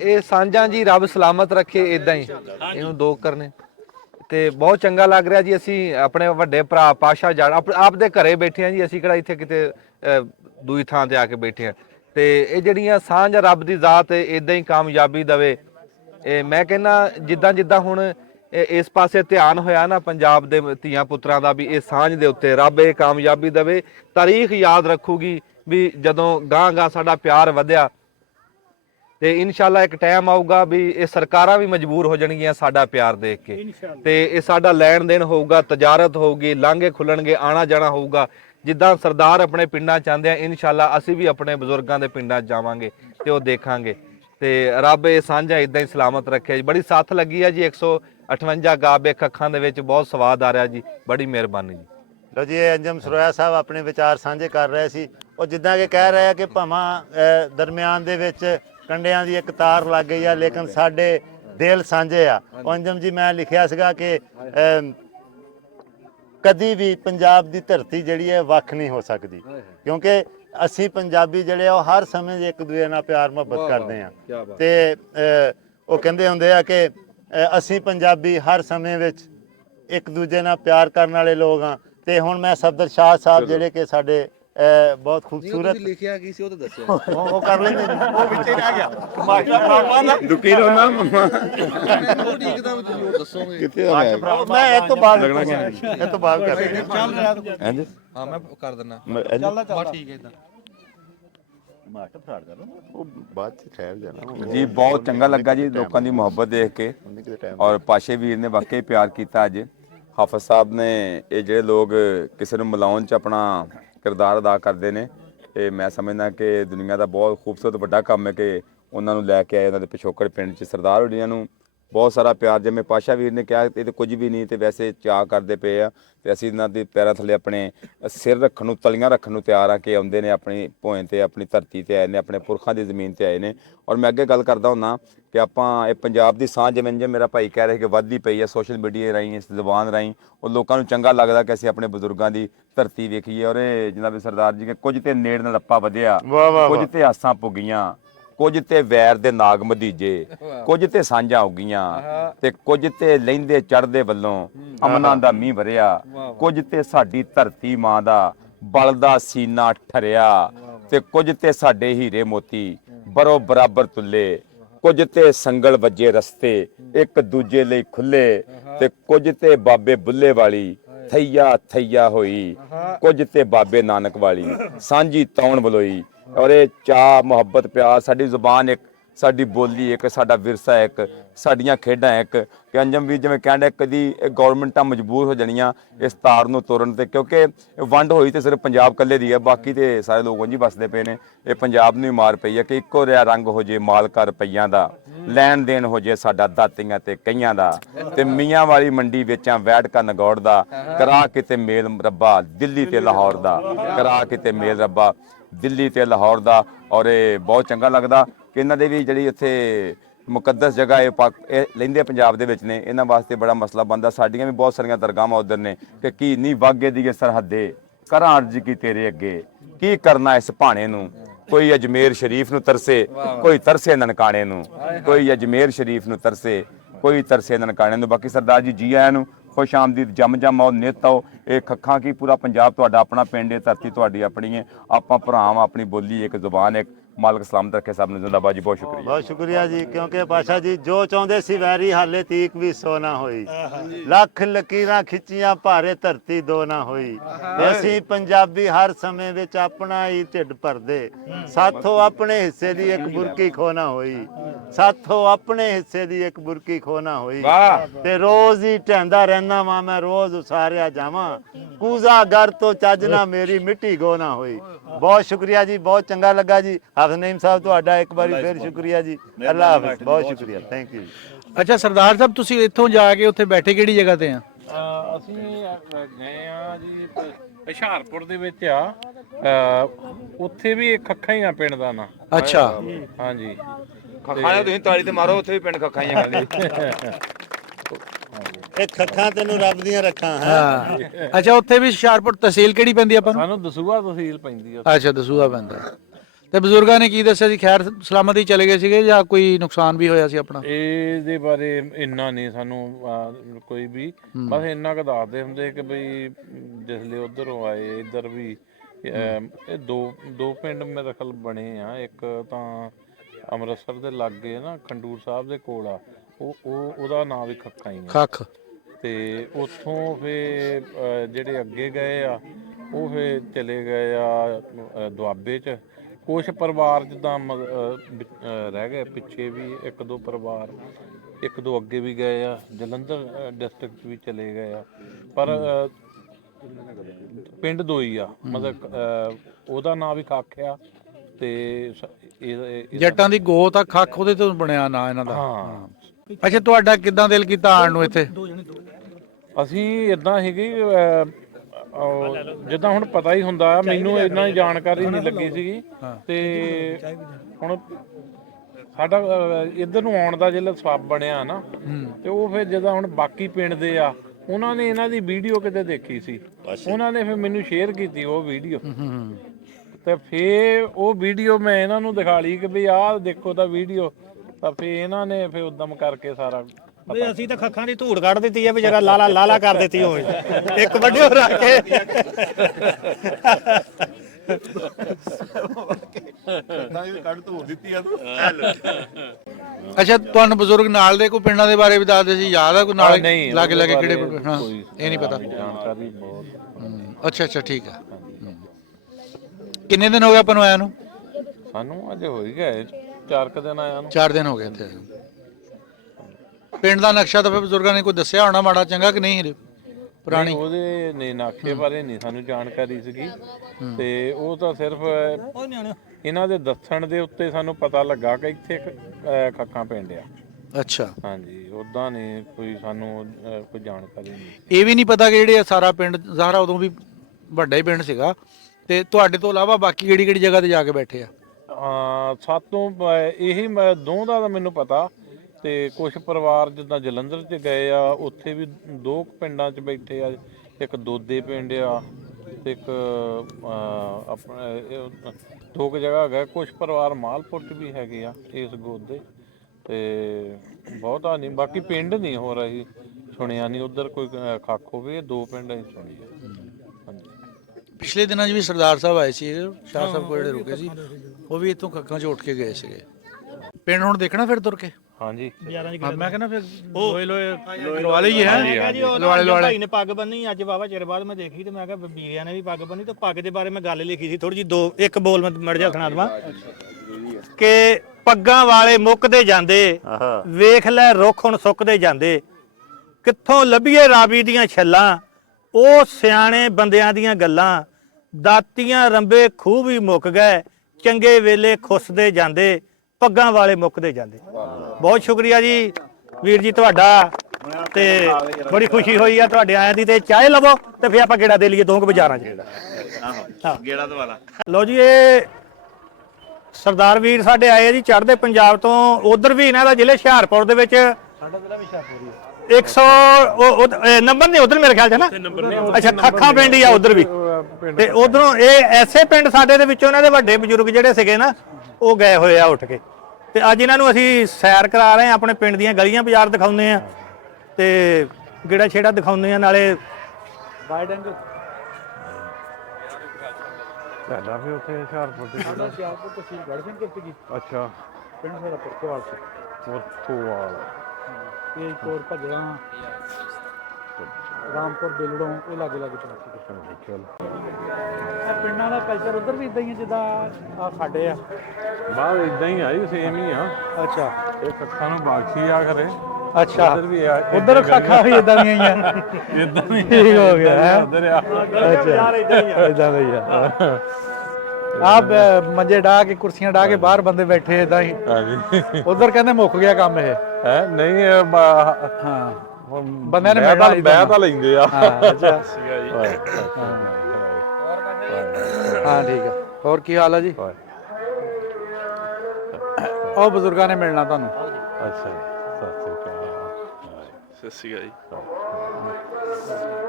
ਇਹ ਸਾਂਝਾਂ ਜੀ ਰੱਬ ਸਲਾਮਤ ਰੱਖੇ, ਇਦਾਂ ਹੀ ਇਹਨੂੰ ਦੋ ਕਰਨੇ। ਤੇ ਬਹੁਤ ਚੰਗਾ ਲੱਗ ਰਿਹਾ ਜੀ। ਅਸੀਂ ਆਪਣੇ ਵੱਡੇ ਭਰਾ ਪਾਸ਼ਾ ਜੱਟ ਆਪ ਦੇ ਘਰੇ ਬੈਠੇ ਆ ਜੀ, ਅਸੀਂ ਕਿਹੜਾ ਇੱਥੇ ਕਿਤੇ ਦੂਈ ਥਾਂ ਤੇ ਆ ਕੇ ਬੈਠੇ ਆ। ਤੇ ਇਹ ਜਿਹੜੀਆਂ ਸਾਂਝ ਰੱਬ ਦੀ ਜ਼ਾਤ ਇਦਾਂ ਹੀ ਕਾਮਯਾਬੀ ਦਵੇ। ਇਹ ਮੈਂ ਕਹਿੰਦਾ ਜਿੱਦਾਂ ਜਿੱਦਾਂ ਹੁਣ ਇਸ ਪਾਸੇ ਧਿਆਨ ਹੋਇਆ ਨਾ ਪੰਜਾਬ ਦੇ ਧੀਆਂ ਪੁੱਤਰਾਂ ਦਾ, ਵੀ ਇਹ ਸਾਂਝ ਦੇ ਉੱਤੇ ਰੱਬ ਇਹ ਕਾਮਯਾਬੀ ਦਵੇ। ਤਾਰੀਖ ਯਾਦ ਰੱਖੂਗੀ ਵੀ ਜਦੋਂ ਗਾਂ ਸਾਡਾ ਪਿਆਰ ਵਧਿਆ, ਤੇ ਇਨਸ਼ਾਅੱਲਾ ਇੱਕ ਟਾਈਮ ਆਊਗਾ ਵੀ ਇਹ ਸਰਕਾਰਾਂ ਵੀ ਮਜਬੂਰ ਹੋ ਜਾਣਗੀਆਂ ਸਾਡਾ ਪਿਆਰ ਦੇਖ ਕੇ। ਤੇ ਇਹ ਸਾਡਾ ਲੈਣ ਦੇਣ ਹੋਊਗਾ, ਤਜਾਰਤ ਹੋਊਗੀ, ਲਾਂਘੇ ਖੁੱਲਣਗੇ, ਆਣਾ ਜਾਣਾ ਹੋਊਗਾ। ਜਿੱਦਾਂ ਸਰਦਾਰ ਆਪਣੇ ਪਿੰਡਾਂ ਚਾਹੁੰਦੇ ਆ, ਇਨਸ਼ਾਅੱਲਾ ਅਸੀਂ ਵੀ ਆਪਣੇ ਬਜ਼ੁਰਗਾਂ ਦੇ ਪਿੰਡਾਂ ਜਾਵਾਂਗੇ ਤੇ ਉਹ ਦੇਖਾਂਗੇ। ਤੇ ਰੱਬ ਇਹ ਸਾਂਝਾ ਇਦਾਂ ਹੀ ਸਲਾਮਤ ਰੱਖਿਆ ਜੀ। ਬੜੀ ਸਾਥ ਲੱਗੀ ਆ ਜੀ। 158 ਗਾਬੇ ਅੱਖਾਂ ਦੇ ਵਿੱਚ ਬਹੁਤ ਸਵਾਦ ਆ ਰਿਹਾ ਜੀ। ਬੜੀ ਮਿਹਰਬਾਨੀ ਜੀ। ਲੋ ਜੀ, ਇਹ ਅੰਜਮ ਸਰੋਇਆ ਸਾਹਿਬ ਆਪਣੇ ਵਿਚਾਰ ਸਾਂਝੇ ਕਰ ਰਹੇ ਸੀ। ਉਹ ਜਿੱਦਾਂ ਕਿ ਕਹਿ ਰਹੇ ਆ ਕਿ ਭਾਵਾਂ ਦਰਮਿਆਨ ਦੇ ਵਿੱਚ ਕੰਡਿਆਂ ਦੀ ਇੱਕ ਤਾਰ ਲੱਗ ਗਈ ਆ, ਲੇਕਿਨ ਸਾਡੇ ਦਿਲ ਸਾਂਝੇ ਆ। ਉਹ ਅੰਜਮ ਜੀ, ਮੈਂ ਲਿਖਿਆ ਸੀਗਾ ਕਿ ਕਦੀ ਵੀ ਪੰਜਾਬ ਦੀ ਧਰਤੀ ਜਿਹੜੀ ਹੈ ਵੱਖ ਨਹੀਂ ਹੋ ਸਕਦੀ, ਕਿਉਂਕਿ ਅਸੀਂ ਪੰਜਾਬੀ ਜਿਹੜੇ ਆ ਉਹ ਹਰ ਸਮੇਂ ਇੱਕ ਦੂਜੇ ਨਾਲ ਪਿਆਰ ਮੁਹੱਬਤ ਕਰਦੇ ਆ। ਤੇ ਉਹ ਕਹਿੰਦੇ ਹੁੰਦੇ ਆ ਕਿ ਅਸੀਂ ਪੰਜਾਬੀ ਹਰ ਸਮੇਂ ਵਿੱਚ ਇੱਕ ਦੂਜੇ ਨਾਲ ਪਿਆਰ ਕਰਨ ਵਾਲੇ ਲੋਕ ਆ। ਤੇ ਹੁਣ ਮੈਂ ਸਫਦਰ ਸ਼ਾਹ ਸਾਹਿਬ ਜਿਹੜੇ ਕਿ ਸਾਡੇ ਬਹੁਤ ਖੂਬਸੂਰਤ ਲਿਖਿਆ ਕੀ ਸੀ ਉਹ ਤਾਂ ਦੱਸਿਆ। ਉਹ ਕਰ ਲੈਂਦੇ ਨੇ, ਉਹ ਵਿੱਚ ਹੀ ਰਹਿ ਗਿਆ। ਦੁਕੀ ਰੋ ਨਾ ਮਮਾ ਉਹ ਠੀਕਦਾ ਵੀ ਤੁਸੀਂ ਉਹ ਦੱਸੋਗੇ ਕਿੱਥੇ ਆ ਗਿਆ ਮੈਂ ਇਹ ਤੋਂ ਬਾਅਦ ਇਹ ਤੋਂ ਬਾਅਦ ਕਰ ਰਿਹਾ। ਹਾਂਜੀ ਹਾਂ ਮੈਂ ਕਰ ਦਿੰਦਾ। ਚੱਲਦਾ ਠੀਕ ਹੈ ਇਦਾਂ। ਉਹ ਬਾਅਦ ਚ ਠਹਿਰ ਜਾਣਾ ਜੀ। ਬਹੁਤ ਚੰਗਾ ਲੱਗਾ ਜੀ ਲੋਕਾਂ ਦੀ ਮੁਹੱਬਤ ਦੇਖ ਕੇ, ਔਰ ਪਾਸ਼ੇ ਵੀਰ ਨੇ ਵਾਕਈ ਪਿਆਰ ਕੀਤਾ। ਅੱਜ ਹਾਫਿਜ਼ ਸਾਹਿਬ ਨੇ ਇਹ ਜਿਹੜੇ ਲੋਕ ਕਿਸੇ ਨੂੰ ਮਿਲਾਉਣ 'ਚ ਆਪਣਾ ਕਿਰਦਾਰ ਅਦਾ ਕਰਦੇ ਨੇ, ਇਹ ਮੈਂ ਸਮਝਦਾ ਕਿ ਦੁਨੀਆ ਦਾ ਬਹੁਤ ਖੂਬਸੂਰਤ ਵੱਡਾ ਕੰਮ ਹੈ ਕਿ ਉਹਨਾਂ ਨੂੰ ਲੈ ਕੇ ਆਏ ਉਹਨਾਂ ਦੇ ਪਿਛੋਕੜ ਪਿੰਡ 'ਚ ਸਰਦਾਰ ਹੁਣੀਆਂ ਨੂੰ ਬਹੁਤ ਸਾਰਾ ਪਿਆਰ। ਜਿਵੇਂ ਪਾਸ਼ਾ ਵੀਰ ਨੇ ਕਿਹਾ, ਇਹ ਤਾਂ ਕੁਝ ਵੀ ਨਹੀਂ, ਤੇ ਵੈਸੇ ਚਾਅ ਕਰਦੇ ਪਏ ਆ। ਤੇ ਅਸੀਂ ਇਹਨਾਂ ਦੇ ਪੈਰਾਂ ਥੱਲੇ ਆਪਣੇ ਸਿਰ ਰੱਖਣ ਨੂੰ, ਤਲੀਆਂ ਰੱਖਣ ਨੂੰ ਤਿਆਰ ਆ ਕਿ ਆਉਂਦੇ ਨੇ ਆਪਣੀ ਭੋਏ ਤੇ, ਆਪਣੀ ਧਰਤੀ ਤੇ ਆਏ ਨੇ, ਆਪਣੇ ਪੁਰਖਾਂ ਦੀ ਜ਼ਮੀਨ ਤੇ ਆਏ ਨੇ। ਔਰ ਮੈਂ ਅੱਗੇ ਗੱਲ ਕਰਦਾ ਹੁੰਦਾ ਕਿ ਆਪਾਂ ਇਹ ਪੰਜਾਬ ਦੀ ਸਾਂਝ, ਜਿਵੇਂ ਮੇਰਾ ਭਾਈ ਕਹਿ ਰਿਹਾ ਕਿ ਵੱਧਦੀ ਪਈ ਹੈ ਸੋਸ਼ਲ ਮੀਡੀਆ ਰਾਹੀਂ, ਇਸ ਜ਼ੁਬਾਨ ਰਾਹੀਂ। ਉਹ ਲੋਕਾਂ ਨੂੰ ਚੰਗਾ ਲੱਗਦਾ ਕਿ ਅਸੀਂ ਆਪਣੇ ਬਜ਼ੁਰਗਾਂ ਦੀ ਧਰਤੀ ਵੇਖੀਏ। ਔਰ ਇਹ ਜਨਾਬ ਸਰਦਾਰ ਜੀ, ਕੁਝ ਤੇ ਨੇੜ ਨਾਲ ਲੱਪਾ ਵਧਿਆ, ਕੁਝ ਤੇ ਆਸਾਂ ਪੁੱਗੀਆਂ, ਕੁਝ ਤੇ ਵੈਰ ਦੇ ਨਾਗ ਮਧੀਜੇ, ਕੁਝ ਤੇ ਸਾਂਝਾਂ ਹੋ ਗਈਆਂ, ਤੇ ਕੁਝ ਤੇ ਲਹਿੰਦੇ ਚੜ੍ਹਦੇ ਵੱਲੋਂ ਅਮਨਾਂ ਦਾ ਮੀਂਹ ਵਰਿਆ, ਕੁਝ ਤੇ ਸਾਡੀ ਧਰਤੀ ਮਾਂ ਦਾ ਬਲਦਾ ਸੀਨਾ ਠਰਿਆ, ਤੇ ਕੁਝ ਤੇ ਸਾਡੇ ਹੀਰੇ ਮੋਤੀ ਬਰੋ ਬਰਾਬਰ ਤੁੱਲੇ, ਕੁਝ ਤੇ ਸੰਗਲ ਵੱਜੇ ਰਸਤੇ ਇੱਕ ਦੂਜੇ ਲਈ ਖੁੱਲੇ, ਤੇ ਕੁਝ ਤੇ ਬਾਬੇ ਬੁੱਲੇ ਵਾਲੀ ਥਈਆ ਥਈਆ ਹੋਈ, ਕੁਝ ਤੇ ਬਾਬੇ ਨਾਨਕ ਵਾਲੀ ਸਾਂਝੀ ਤੌਣ ਬਲੋਈ। ਔਰ ਇਹ ਚਾਹ ਮੁਹੱਬਤ ਪਿਆਰ, ਸਾਡੀ ਜ਼ੁਬਾਨ ਇੱਕ, ਸਾਡੀ ਬੋਲੀ ਇੱਕ, ਸਾਡਾ ਵਿਰਸਾ ਇੱਕ, ਸਾਡੀਆਂ ਖੇਡਾਂ ਇੱਕ। ਕਿ ਅੰਜਮ ਵੀ ਜਿਵੇਂ ਕਹਿੰਦੇ ਕਦੀ ਗੌਰਮੈਂਟਾਂ ਮਜਬੂਰ ਹੋ ਜਾਣੀਆਂ ਇਸ ਤਾਰ ਨੂੰ ਤੋੜਨ ਤੇ, ਕਿਉਂਕਿ ਵੰਡ ਹੋਈ ਤੇ ਸਿਰਫ ਪੰਜਾਬ ਇਕੱਲੇ ਦੀ ਹੈ, ਬਾਕੀ ਤੇ ਸਾਰੇ ਲੋਕ ਉਂਝ ਹੀ ਵਸਦੇ ਪਏ ਨੇ। ਇਹ ਪੰਜਾਬ ਨੂੰ ਹੀ ਮਾਰ ਪਈ ਹੈ ਕਿ ਇੱਕੋ ਰਿਹਾ ਰੰਗ ਹੋ ਜੇ ਮਾਲਕਾ ਰੁਪਈਆਂ ਦਾ, ਲੈਣ ਦੇਣ ਹੋ ਜੇ ਸਾਡਾ ਦਾਤੀਆਂ ਤੇ ਕਈਆਂ ਦਾ, ਤੇ ਮੀਆਂ ਵਾਲੀ ਮੰਡੀ ਵੇਚਾਂ ਵੈੜ ਕਾ ਨਗੌੜ ਦਾ, ਕਰਾ ਕਿਤੇ ਮੇਲ ਰੱਬਾ ਦਿੱਲੀ ਤੇ ਲਾਹੌਰ ਦਾ, ਕਰਾ ਕਿਤੇ ਮੇਲ ਰੱਬਾ ਦਿੱਲੀ ਤੇ ਲਾਹੌਰ ਦਾ। ਔਰ ਇਹ ਬਹੁਤ ਚੰਗਾ ਲੱਗਦਾ। ਕਿ ਇਹਨਾਂ ਦੇ ਵੀ ਜਿਹੜੀ ਇੱਥੇ ਮੁਕੱਦਸ ਜਗ੍ਹਾ ਇਹ ਲੈਂਦੇ ਪੰਜਾਬ ਦੇ ਵਿੱਚ ਨੇ, ਇਹਨਾਂ ਵਾਸਤੇ ਬੜਾ ਮਸਲਾ ਬਣਦਾ। ਸਾਡੀਆਂ ਵੀ ਬਹੁਤ ਸਾਰੀਆਂ ਦਰਗਾਹਾਂ ਉਧਰ ਨੇ ਕਿ ਕੀ ਨੀ ਵਾਗੇ ਦੀ ਸਰਹੱਦੇ ਕਰਾਂ ਅਰਜ਼ ਕੀ ਤੇਰੇ ਅੱਗੇ, ਕੀ ਕਰਨਾ ਇਸ ਭਾਣੇ ਨੂੰ। ਕੋਈ ਅਜਮੇਰ ਸ਼ਰੀਫ ਨੂੰ ਤਰਸੇ, ਕੋਈ ਤਰਸੇ ਨਨਕਾਣੇ ਨੂੰ, ਕੋਈ ਅਜਮੇਰ ਸ਼ਰੀਫ ਨੂੰ ਤਰਸੇ, ਕੋਈ ਤਰਸੇ ਨਨਕਾਣੇ ਨੂੰ। ਬਾਕੀ ਸਰਦਾਰ ਜੀ ਆਇਆਂ ਨੂੰ, ਖੁਸ਼ ਆਮਦੀਦ, ਜਮ ਆਓ, ਨਿੱਤ ਆਓ। ਇਹ ਖੱਖਾਂ ਕੀ ਪੂਰਾ ਪੰਜਾਬ ਤੁਹਾਡਾ ਆਪਣਾ ਪਿੰਡ ਹੈ, ਧਰਤੀ ਤੁਹਾਡੀ ਆਪਣੀ ਹੈ, ਆਪਾਂ ਭਰਾ ਆਪਣੀ ਬੋਲੀ ਇੱਕ ਜ਼ੁਬਾਨ ਇੱਕ। ਮਾਲਕ ਸਲਾਮਤ ਰੱਖੇ ਸਭ ਨੂੰ। ਜ਼ਿੰਦਾਬਾਦ ਜੀ, ਬਹੁਤ ਸ਼ੁਕਰੀਆ। ਬਹੁਤ ਸ਼ੁਕਰੀਆ ਜੀ, ਕਿਉਂਕਿ ਪਾਸ਼ਾ ਜੀ ਜੋ ਚਾਹੁੰਦੇ ਸੀ ਵੈਰੀ ਹਾਲੇ ਤੀਕ ਵੀ ਸੋ ਨਾ ਹੋਈ, ਲੱਖ ਲਕੀਰਾਂ ਖਿੱਚੀਆਂ ਭਾਰੇ ਧਰਤੀ ਦੋ ਨਾ ਹੋਈ। ਤੇ ਅਸੀਂ ਪੰਜਾਬੀ ਹਰ ਸਮੇਂ ਵਿੱਚ ਆਪਣਾ ਹੀ ਢਿੱਡ ਭਰਦੇ, ਸਾਥੋਂ ਆਪਣੇ ਹਿੱਸੇ ਦੀ ਇੱਕ ਬੁਰਕੀ ਖੋ ਨਾ ਹੋਈ, ਸਾਥੋਂ ਆਪਣੇ ਹਿੱਸੇ ਦੀ ਇੱਕ ਬੁਰਕੀ ਖੋ ਨਾ ਹੋਈ। ਤੇ ਰੋਜ਼ ਹੀ ਢਹਿੰਦਾ ਰਹਿਣਾ ਵਾਂ ਮੈਂ, ਰੋਜ਼ ਉਸਾਰਿਆ ਜਾਵਾਂ, ਕੂਜ਼ਾ ਘਰ ਤੋਂ ਚੱਜ ਨਾ ਮੇਰੀ ਮਿੱਟੀ ਗੋ ਨਾ ਹੋਈ। ਬਹੁਤ ਸ਼ੁਕਰੀਆ ਜੀ, ਬਹੁਤ ਚੰਗਾ ਲੱਗਾ ਜੀ। ਹਾਫਿਜ਼ ਨਈਮ ਸਾਹਿਬ ਤੁਹਾਡਾ ਇੱਕ ਵਾਰੀ ਫਿਰ ਸ਼ੁਕਰੀਆ ਜੀ। ਅੱਲਾਹ ਹਾਫਿਜ਼, ਬਹੁਤ ਸ਼ੁਕਰੀਆ, ਥੈਂਕ ਯੂ। ਅੱਛਾ ਸਰਦਾਰ ਸਾਹਿਬ, ਤੁਸੀਂ ਇੱਥੋਂ ਜਾ ਕੇ ਉੱਥੇ ਬੈਠੇ ਕਿਹੜੀ ਜਗ੍ਹਾ ਤੇ ਆ? ਅਸੀਂ ਗਏ ਆ ਜੀ ਹੁਸ਼ਿਆਰਪੁਰ ਦੇ ਵਿੱਚ ਆ, ਉੱਥੇ ਵੀ ਇੱਕ ਖੱਖਾ ਹੀ ਆ ਪਿੰਡ ਦਾ ਨਾਂ। ਅੱਛਾ, ਹਾਂਜੀ। ਖੱਖਾਂ ਨੇ ਤੁਸੀਂ ਤਾਲੀ ਤੇ ਮਾਰੋ, ਉੱਥੇ ਵੀ ਪਿੰਡ ਖੱਖਾਂ ਹੀ ਆ। ਇਹ ਖੱਖਾਂ ਤੈਨੂੰ ਰੱਬ ਦੀਆਂ ਰੱਖਾਂ ਹੈ। ਹਾਂ। ਅੱਛਾ, ਉੱਥੇ ਵੀ ਹੁਸ਼ਿਆਰਪੁਰ ਤਹਿਸੀਲ ਕਿਹੜੀ ਪੈਂਦੀ ਆਪਾਂ ਨੂੰ? ਸਾਨੂੰ ਦਸੂਹਾ ਤਹਿਸੀਲ ਪੈਂਦੀ ਆ। ਅੱਛਾ, ਦਸੂਹਾ ਪੈਂਦਾ। ਤੇ ਬਜ਼ੁਰਗਾਂ ਨੇ ਕੀ ਦੱਸਿਆ ਸੀ, ਖੈਰ ਸਲਾਮਤ ਹੀ ਚਲੇ ਗਏ ਸੀਗੇ ਜਾਂ ਕੋਈ ਨੁਕਸਾਨ ਵੀ ਹੋਇਆ ਸੀ ਆਪਣਾ? ਇਹਦੇ ਬਾਰੇ ਇੰਨਾ ਨਹੀਂ ਸਾਨੂੰ ਕੋਈ ਵੀ, ਬਸ ਇੰਨਾ ਕੁ ਦੱਸਦੇ ਹੁੰਦੇ ਕਿ ਬਈ ਜਿਸਲੇ ਉਧਰੋਂ ਆਏ ਇੱਧਰ ਵੀ ਇਹ ਦੋ ਪਿੰਡ ਮੇਰੇ ਖਿਆਲ ਬਣੇ ਆ। ਇੱਕ ਤਾਂ ਅੰਮ੍ਰਿਤਸਰ ਦੇ ਲਾਗੇ ਨਾ, ਖੰਡੂਰ ਸਾਹਿਬ ਦੇ ਕੋਲ ਆ, ਉਹਦਾ ਨਾਂ ਵੀ ਖੱਖਾ ਹੀ ਆ। ਖੱਖ। ਤੇ ਉੱਥੋਂ ਫੇ ਜਿਹੜੇ ਅੱਗੇ ਗਏ ਆ ਉਹ ਫੇ ਚਲੇ ਗਏ ਆ ਦੁਆਬੇ 'ਚ। ਕੁਛ ਪਰਿਵਾਰ ਜਿੱਦਾਂ ਰਹਿ ਗਏ ਪਿੱਛੇ ਵੀ, ਇੱਕ ਦੋ ਪਰਿਵਾਰ, ਇੱਕ ਦੋ ਅੱਗੇ ਵੀ ਗਏ ਆ, ਜਲੰਧਰ ਡਿਸਟ੍ਰਿਕਟ ਵੀ ਚਲੇ ਗਏ ਆ। ਪਰ ਪਿੰਡ ਦੋ ਹੀ ਆ, ਮਤਲਬ ਉਹਦਾ ਨਾਂ ਵੀ ਖੱਖ ਆ ਤੇ ਜੱਟਾਂ ਦੀ ਗੋਤ ਆ ਖੱਖ, ਉਹਦੇ ਤੋਂ ਬਣਿਆ ਨਾਂ ਇਹਨਾਂ ਦਾ। ਹਾਂ। ਅੱਛਾ, ਤੁਹਾਡਾ ਕਿੱਦਾਂ ਦਿਲ ਕੀਤਾ ਆਉਣ ਨੂੰ ਇੱਥੇ? ਅਸੀਂ ਇਦਾਂ ਸੀਗੀ ਜਿੱਦਾਂ ਹੁਣ ਪਤਾ ਹੀ ਹੁੰਦਾ, ਮੈਨੂੰ ਇੰਨਾ ਹੀ ਜਾਣਕਾਰੀ ਨਹੀਂ ਲੱਗੀ ਸੀਗੀ। ਤੇ ਹੁਣ ਸਾਡਾ ਇੱਧਰ ਨੂੰ ਆਉਣ ਦਾ ਜਿਹੜਾ ਸਬੱਬ ਬਣਿਆ ਨਾ, ਤੇ ਉਹ ਫਿਰ ਜਦੋਂ ਹੁਣ ਬਾਕੀ ਪਿੰਡ ਦੇ ਆ, ਉਹਨਾਂ ਨੇ ਇਹਨਾਂ ਦੀ ਵੀਡੀਓ ਕਿਤੇ ਦੇਖੀ ਸੀ, ਉਹਨਾਂ ਨੇ ਫਿਰ ਮੈਨੂੰ ਸ਼ੇਅਰ ਕੀਤੀ ਉਹ ਵੀਡੀਓ। ਤੇ ਫਿਰ ਉਹ ਵੀਡੀਓ ਮੈਂ ਇਹਨਾਂ ਨੂੰ ਦਿਖਾ ਲਈ ਕਿ ਵੀ ਆਹ ਦੇਖੋ ਤਾਂ ਵੀਡੀਓ। ਤਾਂ ਫਿਰ ਇਹਨਾਂ ਨੇ ਫਿਰ ਉਦਮ ਕਰਕੇ ਸਾਰਾ ਵੀ ਅਸੀਂ ਤਾਂ ਖੱਖਾਂ ਦੀ ਧੂੜ ਕੱਢ ਦਿੱਤੀ ਹੈ ਵੀ ਜਰਾ ਲਾਲਾ ਕਰ ਦਿੱਤੀ ਹੋਵੇ, ਇੱਕ ਵੱਡਿਓ ਰੱਖ ਕੇ। ਅੱਛਾ, ਤੁਹਾਨੂੰ ਬਜ਼ੁਰਗ ਨਾਲ ਦੇ ਕੋਈ ਪਿੰਡਾਂ ਦੇ ਬਾਰੇ ਵੀ ਦੱਸਦੇ ਸੀ, ਯਾਦ ਆ ਕੋਈ ਨਾਲ ਲਾਗੇ ਕਿਹੜੇ? ਹਾਂ, ਇਹ ਨਹੀਂ ਪਤਾ। ਜਾਣਕਾਰੀ ਬਹੁਤ। ਅੱਛਾ, ਠੀਕ ਆ। ਕਿੰਨੇ ਦਿਨ ਹੋ ਗਏ ਆਪਾਂ ਨੂੰ ਆਇਆ ਨੂੰ? ਸਾਨੂੰ ਅੱਜ ਹੋ ਹੀ ਗਏ 4 ਦਿਨ ਆਇਆ ਨੂੰ। 4 ਦਿਨ ਹੋ ਗਏ ਇੱਥੇ। ਪਿੰਡ ਦਾ ਨਕਸ਼ਾ ਤਾਂ ਫਿਰ ਬਜ਼ੁਰਗਾਂ ਨੇ ਕੋਈ ਦੱਸਿਆ ਹੋਣਾ ਮਾੜਾ ਚੰਗਾ ਕਿ ਨਹੀਂ? ਹਲੇ ਪੁਰਾਣੀ ਉਹਦੇ ਨੇ ਨਕਸ਼ੇ ਬਾਰੇ ਨਹੀਂ ਸਾਨੂੰ ਜਾਣਕਾਰੀ ਸੀਗੀ, ਤੇ ਉਹ ਤਾਂ ਸਿਰਫ ਇਹਨਾਂ ਦੇ ਦੱਸਣ ਦੇ ਉੱਤੇ ਸਾਨੂੰ ਪਤਾ ਲੱਗਾ ਕਿ ਇੱਥੇ ਇੱਕ ਖੱਖਾਂ ਪਿੰਡ ਆ। ਅੱਛਾ, ਹਾਂਜੀ, ਉਦਾਂ ਨਹੀਂ ਕੋਈ ਸਾਨੂੰ ਕੋਈ ਜਾਣਕਾਰੀ ਨਹੀਂ। ਇਹ ਵੀ ਨਹੀਂ ਪਤਾ ਕਿ ਜਿਹੜੇ ਸਾਰਾ ਪਿੰਡ ਜ਼ਾਹਰਾ ਉਦੋਂ ਵੀ ਵੱਡਾ ਹੀ ਪਿੰਡ ਸੀਗਾ। ਤੇ ਤੁਹਾਡੇ ਤੋਂ ਇਲਾਵਾ ਬਾਕੀ ਕਿਹੜੀ ਜਗ੍ਹਾ ਤੇ ਜਾ ਕੇ ਬੈਠੇ ਆ? ਸਾਤੋਂ ਇਹੀ ਦੋ ਦਾ ਮੈਨੂੰ ਪਤਾ। ਤੇ ਕੁਝ ਪਰਿਵਾਰ ਜਿੱਦਾਂ ਜਲੰਧਰ 'ਚ ਗਏ ਆ, ਉੱਥੇ ਵੀ 2 ਪਿੰਡਾਂ 'ਚ ਬੈਠੇ ਆ। ਇੱਕ ਦੋਦੇ ਪਿੰਡ ਆ, ਤੇ ਇੱਕ ਆਪਣਾ 2 ਜਗ੍ਹਾ ਹੈਗਾ। ਕੁਝ ਪਰਿਵਾਰ ਮਾਲਪੁਰ 'ਚ ਵੀ ਹੈਗੇ ਆ ਇਸ ਗੋਦ ਦੇ। ਤੇ ਬਹੁਤਾ ਨਹੀਂ, ਬਾਕੀ ਪਿੰਡ ਨਹੀਂ ਹੋ ਰਹੀ ਸੁਣਿਆ ਨਹੀਂ ਉਧਰ ਕੋਈ ਖੱਖ ਹੋਵੇ। 2 ਪਿੰਡ ਅਸੀਂ ਸੁਣੀ ਆ। ਹਾਂਜੀ, ਪਿਛਲੇ ਦਿਨਾਂ 'ਚ ਵੀ ਸਰਦਾਰ ਸਾਹਿਬ ਆਏ ਸੀ, ਸ਼ਾਹ ਸਾਹਿਬ ਕੋਲ ਜਿਹੜੇ ਰੁਕੇ ਸੀ, ਉਹ ਵੀ ਇੱਥੋਂ ਖੱਖਾਂ 'ਚ ਉੱਠ ਕੇ ਗਏ ਸੀਗੇ। ਪਿੰਡ ਹੁਣ ਦੇਖਣਾ ਫਿਰ ਤੁਰ ਕੇ? ਹਾਂਜੀ, ਮੈਂ ਕਹਿੰਦਾ ਫਿਰ ਲੋਏ ਲਵਾ ਲਈਏ ਹੈ। ਭਾਈ ਨੇ ਪੱਗ ਬੰਨੀ ਅੱਜ ਬਾਬਾ ਚਿਰ ਬਾਅਦ ਮੈਂ ਦੇਖੀ, ਤੇ ਮੈਂ ਕਿਹਾ ਵੀਰਿਆਂ ਨੇ ਵੀ ਪੱਗ ਬੰਨੀ। ਤੇ ਪੱਗ ਦੇ ਬਾਰੇ ਮੈਂ ਗੱਲ ਲਿਖੀ ਸੀ ਥੋੜੀ ਜੀ, ਇੱਕ ਬੋਲ ਮੈਂ ਮੜ ਜਾ ਸੁਣਾ ਦਵਾਂ ਕਿ ਪੱਗਾਂ ਵਾਲੇ ਮੁੱਕਦੇ ਜਾਂਦੇ, ਵੇਖ ਲੈ ਰੁੱਖ ਹੁਣ ਸੁੱਕਦੇ ਜਾਂਦੇ, ਕਿੱਥੋਂ ਲੱਭੀਏ ਰਾਵੀ ਦੀਆਂ ਛੱਲਾਂ, ਉਹ ਸਿਆਣੇ ਬੰਦਿਆਂ ਦੀਆਂ ਗੱਲਾਂ, ਦਾਤੀਆਂ ਰੰਬੇ ਖੂਹ ਵੀ ਮੁੱਕ ਗਏ, ਚੰਗੇ ਵੇਲੇ ਖੁੱਸਦੇ ਜਾਂਦੇ, ਪੱਗਾਂ ਵਾਲੇ ਮੁੱਕਦੇ ਜਾਂਦੇ। ਬਹੁਤ ਸ਼ੁਕਰੀਆ ਜੀ ਵੀਰ ਜੀ ਤੁਹਾਡਾ, ਤੇ ਬੜੀ ਖੁਸ਼ੀ ਹੋਈ ਆ ਤੁਹਾਡੇ ਆਇਆਂ ਦੀ। ਤੇ ਚਾਹ ਲਵੋ ਤੇ ਫਿਰ ਆਪਾਂ ਗੇੜਾ ਦੇ ਲਈਏ 2 ਬਾਜ਼ਾਰਾਂ 'ਚ। ਗੇੜਾ ਦਵਾਲਾ ਲਓ ਜੀ। ਇਹ ਸਰਦਾਰ ਵੀਰ ਸਾਡੇ ਆਏ ਆ ਜੀ ਚੜ੍ਹਦੇ ਪੰਜਾਬ ਤੋਂ। ਉਧਰ ਵੀ ਇਹਨਾਂ ਦਾ ਜ਼ਿਲ੍ਹੇ ਹੁਸ਼ਿਆਰਪੁਰ ਦੇ ਵਿੱਚ 100 ਨੰਬਰ ਨਹੀਂ ਉਧਰ ਮੇਰੇ ਖਿਆਲ ਚ ਨਾ, ਅੱਛਾ ਖੱਖਾਂ ਪਿੰਡ ਹੀ ਆ ਉਧਰ ਵੀ। ਤੇ ਉਧਰੋਂ ਇਹ ਐਸੇ ਪਿੰਡ ਸਾਡੇ ਦੇ ਵਿੱਚੋਂ ਇਹਨਾਂ ਦੇ ਵੱਡੇ ਬਜ਼ੁਰਗ ਜਿਹੜੇ ਸੀਗੇ ਨਾ ਉਹ ਗਏ ਹੋਏ ਆ ਉੱਠ ਕੇ। ਤੇ ਅੱਜ ਇਹਨਾਂ ਨੂੰ ਅਸੀਂ ਸੈਰ ਕਰਾ ਰਹੇ ਆ, ਆਪਣੇ ਪਿੰਡ ਦੀਆਂ ਗਲੀਆਂ ਬਾਜ਼ਾਰ ਦਿਖਾਉਂਦੇ ਆ ਤੇ ਗੇੜਾ ਛੇੜਾ ਦਿਖਾਉਂਦੇ ਆ, ਨਾਲੇ ਗਾਈਡੈਂਸ ਸਾਡਾ ਵੀ ਉੱਥੇ ਹੁਸ਼ਿਆਰਪੁਰ ਦੇ ਹੁਸ਼ਿਆਰਪੁਰ ਤਹਿਸੀਲ ਗੜ੍ਹਸ਼ੰਕਰ ਕਿੱਥੇ ਕੀ ਅੱਛਾ ਪਿੰਡ ਸਾਡਾ ਪੁਰਤਵਾਲ ਸੀ। ਪੁਰਤਵਾਲ ਇਹ ਕੋਰ ਭਜੜਾ ਰਾਮਪੁਰ ਬੇਲੜੋਂ ਇਹ ਲਾਗੇ ਲਾਗੇ ਚਲੋ ਇਹ ਪਿੰਡਾਂ ਦਾ ਕਲਚਰ ਉਧਰ ਵੀ ਇਦਾਂ ਹੀ ਹੈ ਜਿੱਦਾਂ ਆ ਸਾਡੇ ਆ। ਬਾਹਰ ਇਦਾਂ ਹੀ ਆਈ ਸੇਮ ਹੀ ਆ। ਅੱਛਾ ਇਹ ਕੱਖਾਂ ਨੂੰ ਬਾਖੀ ਆ ਕਰੇ। ਅੱਛਾ ਉਧਰ ਵੀ ਆ, ਉਧਰ ਖਾਖਾਂ ਵੀ ਇਦਾਂ ਦੀਆਂ ਹੀ ਆ। ਇਦਾਂ ਹੀ ਠੀਕ ਹੋ ਗਿਆ ਹੈ। ਉਧਰ ਆ ਅੱਛਾ ਇਦਾਂ ਦਾ ਹੀ ਆ। ਆਪ ਮੰਜੇ ਢਾ ਕੇ ਕੁਰਸੀਆਂ ਢਾ ਕੇ ਬਾਹਰ ਬੰਦੇ ਬੈਠੇ ਇਦਾਂ ਹੀ। ਹਾਂਜੀ ਉਧਰ ਕਹਿੰਦੇ ਮੁੱਕ ਗਿਆ ਕੰਮ ਇਹ। ਹੈ ਨਹੀਂ ਹਾਂ ਬੰਦਿਆਂ ਨੇ ਬਹਿ ਤਾਂ ਲੈਂਦੇ ਆ। ਅੱਛਾ ਹਾਂ ਠੀਕ ਆ। ਹੋਰ ਕੀ ਹਾਲ ਆ ਜੀ? ਉਹ ਬਜ਼ੁਰਗਾਂ ਨੇ ਮਿਲਣਾ ਤੁਹਾਨੂੰ। ਅੱਛਾ ਸਤਿ ਸ਼੍ਰੀ ਅਕਾਲ ਜੀ।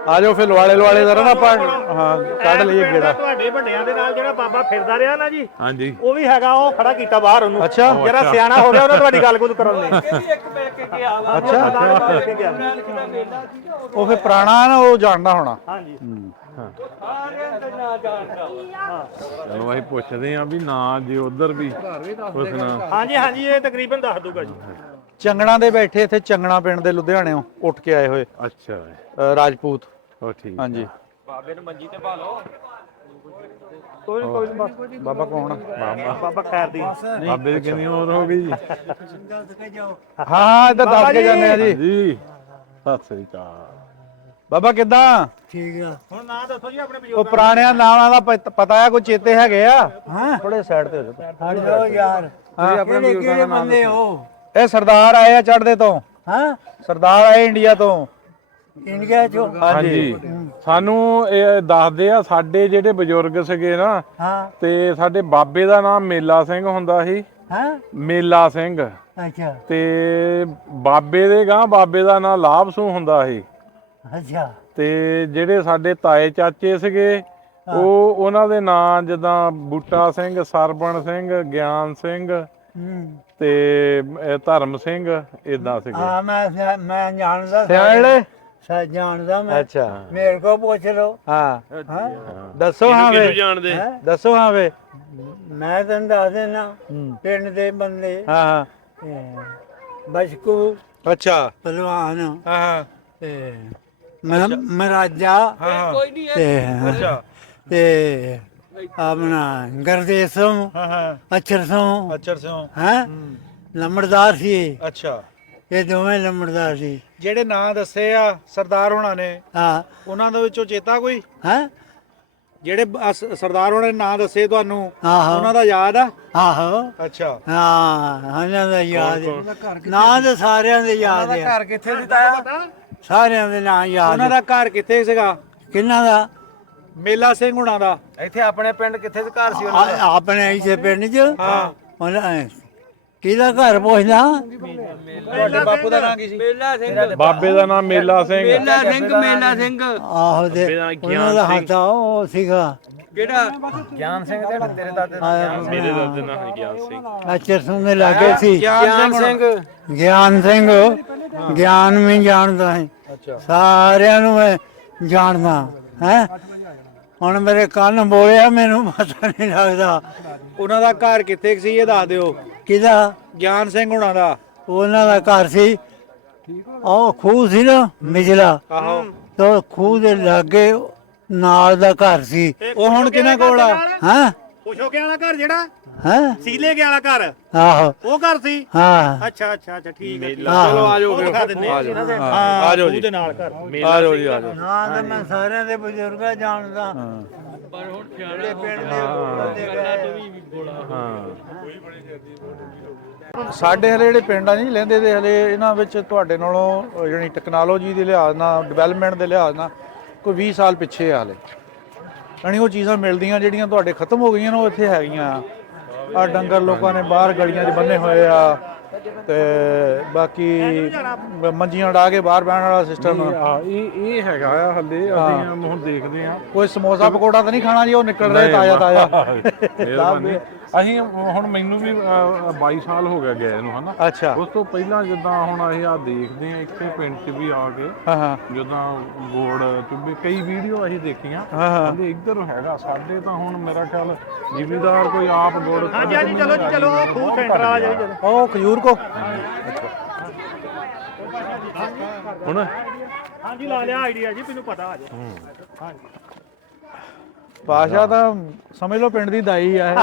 ਆ ਜਾਓ ਫਿਰ ਲਵਾਲੇ ਜ਼ਰਾ ਨਾ ਆਪਾਂ ਹਾਂ ਕੱਢ ਲਈਏ ਗੇੜਾ। ਤੁਹਾਡੇ ਵੱਡਿਆਂ ਦੇ ਨਾਲ ਜਿਹੜਾ ਬਾਬਾ ਫਿਰਦਾ ਰਿਹਾ ਨਾ ਜੀ, ਹਾਂਜੀ ਉਹ ਵੀ ਹੈਗਾ, ਉਹ ਖੜਾ ਕੀਤਾ ਬਾਹਰ ਉਹਨੂੰ। ਅੱਛਾ ਜਿਹੜਾ ਸਿਆਣਾ ਹੋ ਗਿਆ ਉਹਨੇ ਤੁਹਾਡੀ ਗੱਲ ਗੁੱਲ ਕਰਨ ਲਈ। ਅੱਛਾ ਉਹ ਫਿਰ ਪੁਰਾਣਾ ਨਾ ਉਹ ਜਾਣਦਾ ਹੋਣਾ। ਹਾਂਜੀ ਚਲੋ ਅਸੀਂ ਪੁੱਛਦੇ ਆ ਵੀ ਨਾ ਜੇ ਉਧਰ ਵੀ ਪੁੱਛਣਾ। ਹਾਂਜੀ ਹਾਂਜੀ ਇਹ ਤਕਰੀਬਨ ਦੱਸ ਦੂਗਾ ਜੀ। ਚੰਗਣਾ ਦੇ ਬੈਠੇ ਇੱਥੇ ਚੰਗਣਾ ਪਿੰਡ ਦੇ ਲੁਧਿਆਣਿਓਂ ਉੱਠ ਕੇ ਆਏ ਹੋਏ ਅੱਛਾ ਰਾਜਪੂਤ। ਉਹ ਠੀਕ ਹਾਂਜੀ ਬਾਬੇ ਨੂੰ ਮੰਜੀ ਤੇ ਪਾ ਲਓ। ਕੋਈ ਬਾਬਾ ਕੌਣ? ਬਾਬਾ ਖੈਰ ਦੀ। ਬਾਬੇ ਦੀ ਕਿੰਨੀ ਉਮਰ ਹੋ ਗਈ ਜੀ? ਹਾਂ ਇੱਧਰ ਦੱਸ ਕੇ ਜਾਂਦੇ ਆ ਜੀ। ਜੀ ਸਤਿ ਸ੍ਰੀ ਅਕਾਲ। ਬਾਬਾ ਕਿੱਦਾਂ? ਠੀਕ ਆ। ਹੁਣ ਨਾਂ ਦੱਸੋ ਜੀ ਆਪਣੇ ਉਹ ਬਜ਼ੁਰਗਾਂ ਪੁਰਾਣਿਆਂ ਨਾਵਾਂ ਦਾ ਪਤਾ ਆ, ਕੋਈ ਚੇਤੇ ਹੈਗੇ ਆ? ਹਾਂ ਥੋੜੇ ਸਾਈਡ ਤੇ ਹੋ ਜਾਓ ਯਾਰ। ਆਪਣੇ ਬਜ਼ੁਰਗਾਂ ਦਾ ਨਾਮ ਬੰਦੇ ਹੋ? ਇਹ ਸਰਦਾਰ ਆਏ ਆ ਚੜ੍ਹਦੇ ਤੋਂ। ਹਾਂ ਸਰਦਾਰ ਆਏ ਇੰਡੀਆ ਤੋਂ। ਇੰਡੀਆ ਚੋਂ? ਹਾਂਜੀ ਸਾਨੂੰ ਇਹ ਦੱਸਦੇ ਆ ਸਾਡੇ ਜਿਹੜੇ ਬਜ਼ੁਰਗ ਸੀਗੇ ਨਾ, ਹਾਂ ਤੇ ਸਾਡੇ ਬਾਬੇ ਦਾ ਨਾਮ ਮੇਲਾ ਸਿੰਘ ਹੁੰਦਾ ਸੀ। ਹਾਂ ਮੇਲਾ ਸਿੰਘ। ਅੱਛਾ ਤੇ ਬਾਬੇ ਦੇ ਗਾਂ ਬਾਬੇ ਦਾ ਨਾਮ ਲਾਭਸੂ ਹੁੰਦਾ ਸੀ। ਅੱਛਾ ਤੇ ਜਿਹੜੇ ਸਾਡੇ ਤਾਏ ਚਾਚੇ ਸੀਗੇ ਉਹਨਾਂ ਦੇ ਨਾਂ ਜਿੱਦਾਂ ਬੂਟਾ ਸਿੰਘ, ਸਰਬਣ ਸਿੰਘ, ਗਿਆਨ ਸਿੰਘ ਤੇ ਧਰਮ ਸਿੰਘ ਇਦਾਂ ਸੀਗੇ। ਹਾਂ ਮੈਂ ਜਾਣਦਾ ਸਿਆਣੇ ਜਾਣਦਾ ਮੈਂ। ਅੱਛਾ ਮੇਰੇ ਕੋ ਪੁੱਛ ਲਓ। ਹਾਂ ਦੱਸੋ ਹਾਂ ਵੇ ਜਾਣਦੇ ਦੱਸੋ ਹਾਂ ਵੇ। ਮੈਂ ਤੈਨੂੰ ਦੱਸ ਦੇਣਾ ਪਿੰਡ ਦੇ ਬੰਦੇ। ਹਾਂ ਹਾਂ ਬਸ਼ਕੂ ਅੱਛਾ ਪਹਿਲਵਾਨ ਹਾਂ ਤੇ ਮਹਾਰਾਜਾ ਅੱਛਾ ਤੇ ਆਪਣਾ ਗਰਦੇਸੋਂ ਅਛਰਸੋਂ ਅੱਛਾ ਸਿਓ ਹੈ ਲੰਬੜਦਾਰ ਸੀ। ਅੱਛਾ ਇਹ ਦੋਵੇਂ ਲੰਬੜਦਾਰ ਸੀ। ਜਿਹੜੇ ਨਾਂ ਦੱਸੇ ਆ ਸਰਦਾਰ ਹੋਣਾ ਨੇ, ਹਾਂ ਉਹਨਾਂ ਦੇ ਵਿੱਚੋਂ ਚੇਤਾ ਕੋਈ? ਹੈ ਜਿਹੜੇ ਸਰਦਾਰ ਹੋਣਾ ਨੇ ਨਾਂ ਦੱਸੇ ਤੁਹਾਨੂੰ, ਆਹੋ ਉਹਨਾਂ ਦਾ ਯਾਦ ਆ? ਆਹੋ ਅੱਛਾ ਹਾਂ ਉਹਨਾਂ ਦਾ ਯਾਦ ਹੈ। ਨਾਂ ਤੇ ਸਾਰਿਆਂ ਦੇ ਯਾਦ ਹੈ। ਘਰ ਕਿੱਥੇ ਸੀ ਤਾਇਆ? ਸਾਰਿਆਂ ਦੇ ਨਾਂ ਯਾਦ ਉਹਨਾਂ ਦਾ ਘਰ ਕਿੱਥੇ ਸੀਗਾ? ਕਿੰਨਾ ਦਾ? ਮੇਲਾ ਸਿੰਘ ਹੁਣਾਂ ਦਾ ਇੱਥੇ ਆਪਣੇ ਪਿੰਡ ਕਿੱਥੇ ਘਰ ਸੀ? ਆਪਣੇ ਇਸੇ ਪਿੰਡ 'ਚ। ਹਾਂ ਉਹਨਾਂ ਕਿਹਦਾ ਘਰ ਪੁੱਛਦਾ? ਤੁਹਾਡੇ ਬਾਪੂ ਦਾ ਨਾਂ ਕੀ ਸੀ? ਬਾਬੇ ਦਾ ਨਾਮ ਮੇਲਾ ਸਿੰਘ। ਮੇਲਾ ਸਿੰਘ ਆਹੋ ਤੇ ਉਹਨਾਂ ਦਾ ਹੱਥ ਉਹ ਸੀਗਾ ਕਿਹੜਾ? ਗਿਆਨ ਸਿੰਘ ਦੇ ਤੇਰੇ ਦਾਦੇ ਦਾ? ਮੇਰੇ ਦਾਦੇ ਦਾ ਨਾਮ ਗਿਆਨ ਸਿੰਘ। ਅਚਰ ਸੁਣਨੇ ਲੱਗੇ ਸੀ। ਗਿਆਨ ਸਿੰਘ ਗਿਆਨ ਸਿੰਘ ਗਿਆਨ ਮੈਂ ਜਾਣਦਾ ਹੈ। ਅੱਛਾ ਸਾਰਿਆਂ ਨੂੰ ਮੈਂ ਜਾਣਦਾ ਹੈ। ਹੁਣ ਮੇਰੇ ਕੰਨ ਬੋਲਿਆ ਮੈਨੂੰ ਪਤਾ ਨਹੀਂ ਲੱਗਦਾ। ਉਹਨਾਂ ਦਾ ਘਰ ਕਿੱਥੇ ਸੀ ਇਹ ਦੱਸ ਦਿਓ। ਕਿਹਦਾ? ਗਿਆਨ ਸਿੰਘ ਹੁਣਾਂ ਦਾ ਉਹਨਾਂ ਦਾ ਘਰ ਸੀ ਉਹ ਖੂਹ ਸੀ ਨਾ ਮਿਜਲਾ। ਆਹੋ ਤੇ ਖੂਹ ਦੇ ਲਾਗੇ ਨਾਲ ਦਾ ਘਰ ਸੀ। ਉਹ ਹੁਣ ਕਿਹਨਾਂ ਕੋਲ ਆ? ਹਾਂ ਖੁਸ਼ੋ ਕੇ ਵਾਲਾ ਘਰ ਜਿਹੜਾ ਹੈ ਸੀਲੇ ਕੇ ਵਾਲਾ ਘਰ ਆਹੋ ਉਹ ਘਰ ਸੀ। ਹਾਂ ਅੱਛਾ ਅੱਛਾ ਅੱਛਾ ਠੀਕ ਹੈ। ਚਲੋ ਆ ਜਾਓ ਫਿਰ ਦਿਖਾ ਦਿੰਦੇ ਆ। ਆ ਜਾਓ ਜੀ ਉਹਦੇ ਨਾਲ ਘਰ ਆ ਜਾਓ ਜੀ ਆ ਜਾਓ। ਹਾਂ ਤੇ ਮੈਂ ਸਾਰਿਆਂ ਦੇ ਬਜ਼ੁਰਗਾਂ ਜਾਣਦਾ। ਪਰ ਹੁਣ ਪਿੰਡ ਦੇ ਬੰਦੇ ਗਏ। ਸਾਡੇ ਹਲੇ ਜਿਹੜੇ ਪਿੰਡ ਆ ਨਹੀਂ ਲੈਂਦੇ ਦੇ ਹਲੇ ਇਹਨਾਂ ਵਿੱਚ ਤੁਹਾਡੇ ਨਾਲੋਂ ਜਿਹੜੀ ਟੈਕਨੋਲੋਜੀ ਦੇ ਲਿਹਾਜ਼ ਨਾਲ ਡਿਵੈਲਪਮੈਂਟ ਦੇ ਲਿਹਾਜ਼ ਨਾਲ ਕੋਈ 20 ਸਾਲ ਪਿੱਛੇ ਆ ਹਲੇ। ਯਾਨੀ ਉਹ ਚੀਜ਼ਾਂ ਮਿਲਦੀਆਂ ਜਿਹੜੀਆਂ ਤੁਹਾਡੇ ਖਤਮ ਹੋ ਗਈਆਂ ਨੇ ਉਹ ਇੱਥੇ ਹੈਗੀਆਂ। ਆ ਡੰਗਰ ਲੋਕਾਂ ਨੇ ਬਾਹਰ ਗਲੀਆਂ 'ਚ ਬੰਨੇ ਹੋਏ ਆ ਤੇ ਬਾਕੀ ਮੰਜੀਆਂ ਡਾ ਕੇ ਬਾਹਰ ਬਹਿਣ ਵਾਲਾ ਸਿਸਟਮ। ਇਹ ਹੈਗਾ ਆ ਹੱਲੇ ਅਸੀਂ ਹੁਣ ਦੇਖਦੇ ਆ। ਕੋਈ ਸਮੋਸਾ ਪਕੌੜਾ ਤਾਂ ਨਹੀਂ ਖਾਣਾ ਜੀ, ਉਹ ਨਿਕਲ ਰਿਹਾ ਤਾਜ਼ਾ ਤਾਜ਼ਾ। ਮਿਹਰਬਾਨੀ। ਅਸੀਂ ਹੁਣ ਮੈਨੂੰ ਵੀ 22 ਸਾਲ ਹੋ ਗਿਆ ਗਏ ਨੂੰ ਹਨਾ। ਅੱਛਾ। ਉਸ ਤੋਂ ਪਹਿਲਾਂ ਜਿੱਦਾਂ ਹੁਣ ਅਸੀਂ ਆ ਦੇਖਦੇ ਆ ਇੱਥੇ ਪਿੰਡ 'ਚ ਵੀ ਆ ਕੇ ਜਿੱਦਾਂ ਗੋੜ ਚੁੱਬੇ ਕਈ ਵੀਡੀਓ ਅਸੀਂ ਦੇਖੀਆਂ। ਹਲੇ ਇੱਧਰ ਹੈਗਾ ਸਾਡੇ ਤਾਂ ਹੁਣ ਮੇਰਾ ਖਿਆਲ ਜ਼ਿਮੀਦਾਰ ਕੋਈ ਆਪ ਗੋੜ। ਹਾਂਜੀ ਹਾਂਜੀ ਚਲੋ ਜੀ ਚਲੋ, ਖੂਹ ਸੈਂਟਰ ਆ ਜਾਈ ਚਲੋ। ਉਹ ਖਜੂਰ ਕੋ ਹੁਣ ਹਾਂਜੀ ਲਾ ਲਿਆ ਆਈਡੀਆ ਜੀ, ਮੈਨੂੰ ਪਤਾ ਆ ਜਾ। ਹਾਂਜੀ ਪਾਸ਼ਾ ਤਾਂ ਸਮਝ ਲਓ ਪਿੰਡ ਦੀ ਦਾਈ ਆ ਇਹ।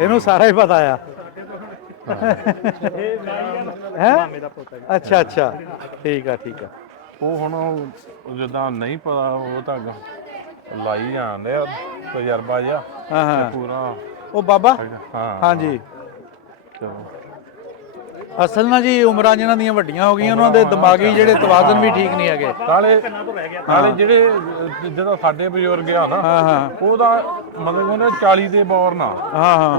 ਇਹਨੂੰ ਸਾਰਾ ਹੀ ਪਤਾ ਆ। ਹੈ ਅੱਛਾ ਅੱਛਾ, ਠੀਕ ਆ ਠੀਕ ਆ। ਉਹ ਹੁਣ ਜਿੱਦਾਂ ਨਹੀਂ ਪਤਾ ਉਹ ਤਾਂ ਲਾਈ ਜਾਂਦੇ ਆ ਤਜਰਬਾ ਜਿਹਾ ਪੂਰਾ। ਉਹ ਬਾਬਾ ਹਾਂ ਹਾਂਜੀ। ਚਲੋ ਅਸਲ ਨਾਲ ਜੀ ਉਮਰਾਂ ਜਿਨ੍ਹਾਂ ਦੀਆਂ ਵੱਡੀਆਂ ਹੋ ਗਈਆਂ ਉਹਨਾਂ ਦੇ ਦਿਮਾਗੀ ਜਿਹੜੇ ਤਵਾਜ਼ਨ ਵੀ ਠੀਕ ਨਹੀਂ ਹੈਗੇ। ਨਾਲੇ ਜਿਹੜੇ ਜਦੋਂ ਸਾਡੇ ਬਜ਼ੁਰਗ ਆ ਨਾ ਉਹਦਾ ਮਤਲਬ ਉਹਨੇ 40 ਦੇ ਬੌਰ ਨਾ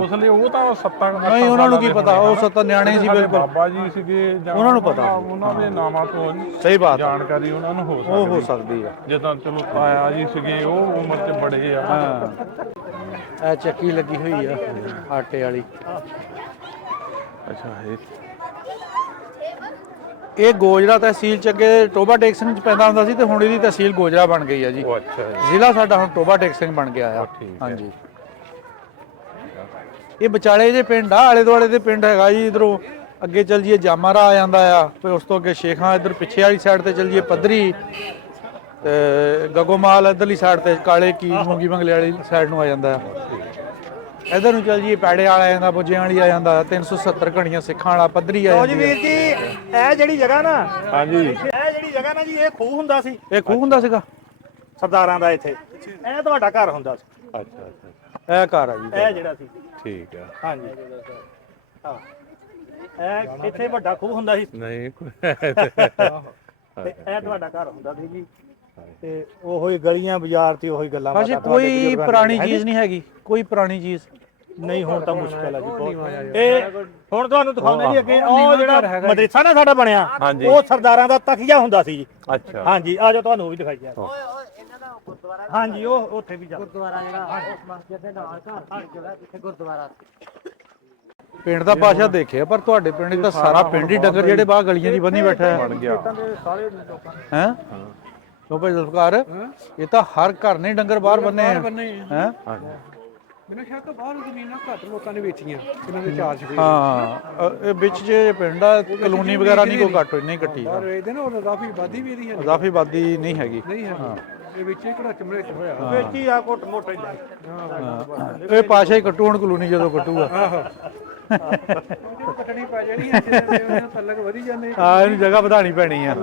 ਉਸ ਲਈ ਉਹ ਤਾਂ ਸੱਤਾਂ ਨਹੀਂ, ਉਹਨਾਂ ਨੂੰ ਕੀ ਪਤਾ, ਉਹ ਸੱਤਾਂ ਨਿਆਣੇ ਸੀ ਬਿਲਕੁਲ। ਬਾਬਾ ਜੀ ਸੀਗੇ ਜਾਂ ਉਹਨਾਂ ਨੂੰ ਪਤਾ, ਉਹਨਾਂ ਦੇ ਨਾਮਾਂ ਤੋਂ ਸਹੀ ਬਾਤ ਜਾਣਕਾਰੀ ਉਹਨਾਂ ਨੂੰ ਹੋ ਸਕਦੀ ਆ। ਜਿੱਦਾਂ ਚਲੋ ਤਾਇਆ ਜੀ ਸੀਗੇ ਉਹ ਉਮਰ 'ਚ ਬੜੇ ਆ। ਇਹ ਚੱਕੀ ਲੱਗੀ ਹੋਈ ਆ ਆਟੇ ਵਾਲੀ। ਅੱਛਾ ਇਹ ਗੋਜਰਾ ਤਹਿਸੀਲ ਚ ਅੱਗੇ ਟੋਬਾ ਟੇਕ ਸਿੰਘ ਚ ਪੈਂਦਾ ਹੁੰਦਾ ਸੀ ਤੇ ਹੁਣ ਇਹਦੀ ਤਹਿਸੀਲ ਗੋਜਰਾ ਬਣ ਗਈ ਆ ਜੀ। ਜ਼ਿਲ੍ਹਾ ਸਾਡਾ ਹੁਣ ਟੋਬਾ ਟੇਕ ਸਿੰਘ ਬਣ ਗਿਆ ਆ। ਹਾਂਜੀ, ਇਹ ਵਿਚਾਲੇ ਜੇ ਪਿੰਡ ਆ, ਆਲੇ ਦੁਆਲੇ ਦੇ ਪਿੰਡ ਹੈਗਾ ਜੀ। ਇਧਰੋਂ ਅੱਗੇ ਚੱਲ ਜੀਏ ਜਾਮਾਰਾ ਆ ਜਾਂਦਾ ਆ, ਫਿਰ ਉਸ ਤੋਂ ਅੱਗੇ ਸ਼ੇਖਾਂ, ਇਧਰ ਪਿੱਛੇ ਵਾਲੀ ਸਾਈਡ ਤੇ ਚੱਲ ਜੀਏ ਪੱਧਰੀ ਤੇ ਗਗੋਮਾਲ ਇਧਰਲੀ ਸਾਈਡ ਤੇ ਕਾਲੇ ਕੀ ਮੂੰਗੀ ਮੰਗਲੇ ਵਾਲੀ ਸਾਈਡ ਨੂੰ ਆ ਜਾਂਦਾ ਆ। ਇਧਰ ਨੂੰ ਚੱਲ ਜੀਏ ਪੈੜੇ ਵਾਲਾ ਆ ਜਾਂਦਾ, ਬੁੱਜਿਆਂ ਵਾਲੀ ਆ ਜਾਂਦਾ, 370 ਘਣੀਆਂ ਸਿੱਖਾਂ ਵਾਲਾ ਪੱਧਰੀ ਆ ਜਾਂਦੀ। ਜੀ ਵੀਰ ਜੀ ਇਹ ਜਿਹੜੀ ਜਗ੍ਹਾ ਨਾ, ਹਾਂਜੀ ਇਹ ਜਿਹੜੀ ਜਗ੍ਹਾ ਨਾ ਜੀ, ਇਹ ਖੂਹ ਹੁੰਦਾ ਸੀ। ਇਹ ਖੂਹ ਹੁੰਦਾ ਸੀਗਾ ਸਰਦਾਰਾਂ ਦਾ ਇੱਥੇ। ਇਹ ਤੁਹਾਡਾ ਘਰ ਹੁੰਦਾ ਸੀ। ਅੱਛਾ ਅੱਛਾ, ਇਹ ਘਰ ਆ ਜੀ, ਇਹ ਜਿਹੜਾ ਸੀ। ਠੀਕ ਆ। ਹਾਂਜੀ ਹਾਂ, ਇਹ ਇੱਥੇ ਵੱਡਾ ਖੂਹ ਹੁੰਦਾ ਸੀ। ਨਹੀਂ ਤੇ ਇਹ ਤੁਹਾਡਾ ਘਰ ਹੁੰਦਾ ਸੀ ਜੀ। ਤੇ ਉਹੋ ਹੀ ਗਲੀਆਂ ਬਾਜ਼ਾਰ ਤੇ ਉਹੀ ਗੱਲਾਂ ਬਾਤਾਂ। ਕੋਈ ਪੁਰਾਣੀ ਚੀਜ਼ ਨਹੀਂ ਹੈਗੀ, ਕੋਈ ਪੁਰਾਣੀ ਚੀਜ਼ ਨਹੀਂ। ਹੁਣ ਤਾਂ ਮੁਸ਼ਕਲ ਹੈ ਜੀ ਬਹੁਤ। ਇਹ ਹੁਣ ਤੁਹਾਨੂੰ ਦਿਖਾਉਂਦੇ ਜੀ ਅੱਗੇ ਉਹ ਜਿਹੜਾ ਮਦਰਸਾ ਨਾ ਸਾਡਾ ਬਣਿਆ, ਉਹ ਸਰਦਾਰਾਂ ਦਾ ਤਖੀਆ ਹੁੰਦਾ ਸੀ ਜੀ। ਅੱਛਾ ਹਾਂਜੀ, ਆ ਜਾਓ ਤੁਹਾਨੂੰ ਵੀ ਦਿਖਾਈ ਜਾ। ਹਾਂਜੀ, ਉਹ ਉੱਥੇ ਵੀ ਜਾ ਗੁਰਦੁਆਰਾ ਜਿਹੜਾ ਮਸਜਿਦ ਦੇ ਨਾਲ ਘਰ ਜਿਹੜਾ ਜਿੱਥੇ ਗੁਰਦੁਆਰਾ। ਪਿੰਡ ਦਾ ਪਾਸ਼ਾ ਦੇਖਿਆ, ਪਰ ਤੁਹਾਡੇ ਪਿੰਡ ਦਾ ਸਾਰਾ ਪਿੰਡ ਹੀ ਡੰਗਰ ਜਿਹੜੇ ਬਾਹਰ ਗਲੀਆਂ ਦੀ ਬੰਨੀ ਬੈਠਾ ਹੈ। ਬਣ ਗਿਆ ਹੈ ਲੋ ਭਾਈ ਜ਼ੁਲਫਕਾਰ, ਇਹ ਤਾਂ ਹਰ ਘਰ ਨੇ ਡੰਗਰ ਬਾਹਰ ਬੰਨੇ ਹੈ। ਬਿਨਾਂ ਸ਼ੱਕ ਬਾਹਰ ਜ਼ਮੀਨਾਂ ਘੱਟ ਲੋਕਾਂ ਨੇ ਵੇਚੀਆਂ, ਇਹਨਾਂ ਦੇ ਚਾਰ ਚਫੇਰੇ। ਹਾਂ, ਇਹ ਵਿੱਚ ਜੇ ਪਿੰਡ ਆ, ਕਲੋਨੀ ਵਗੈਰਾ ਨਹੀਂ ਕੋਈ ਘੱਟ ਨਹੀਂ ਕੱਟੀ। ਬਾਹਰ ਵੇਚਦੇ ਨਾ, ਉਹ ਅਜ਼ਾਫੀ ਆਬਾਦੀ ਵੀ ਇਹਦੀ ਹੈ। ਅਜ਼ਾਫੀ ਆਬਾਦੀ ਨਹੀਂ ਹੈਗੀ। ਨਹੀਂ ਹੈ, ਇਹ ਵਿੱਚ ਹੀ ਕਿਹੜਾ ਚਮੜੇ ਚ ਹੋਇਆ ਵਿੱਚ ਹੀ ਆ ਘੁੱਟ ਮੋਟੇ। ਇਹ ਪਾਸ਼ਾ ਹੀ ਕੱਟੂ ਹੁਣ ਕਲੋਨੀ ਜਦੋਂ ਕੱਟੂਗਾ। ਕੱਟਣੀ ਪੈ ਜਾਣੀ ਹੈ, ਜਿਹਦੇ ਤਲਕ ਵਧੀ ਜਾਂਦੇ। ਹਾਂ, ਇਹਨੂੰ ਜਗ੍ਹਾ ਵਧਾਣੀ ਪੈਣੀ ਆ।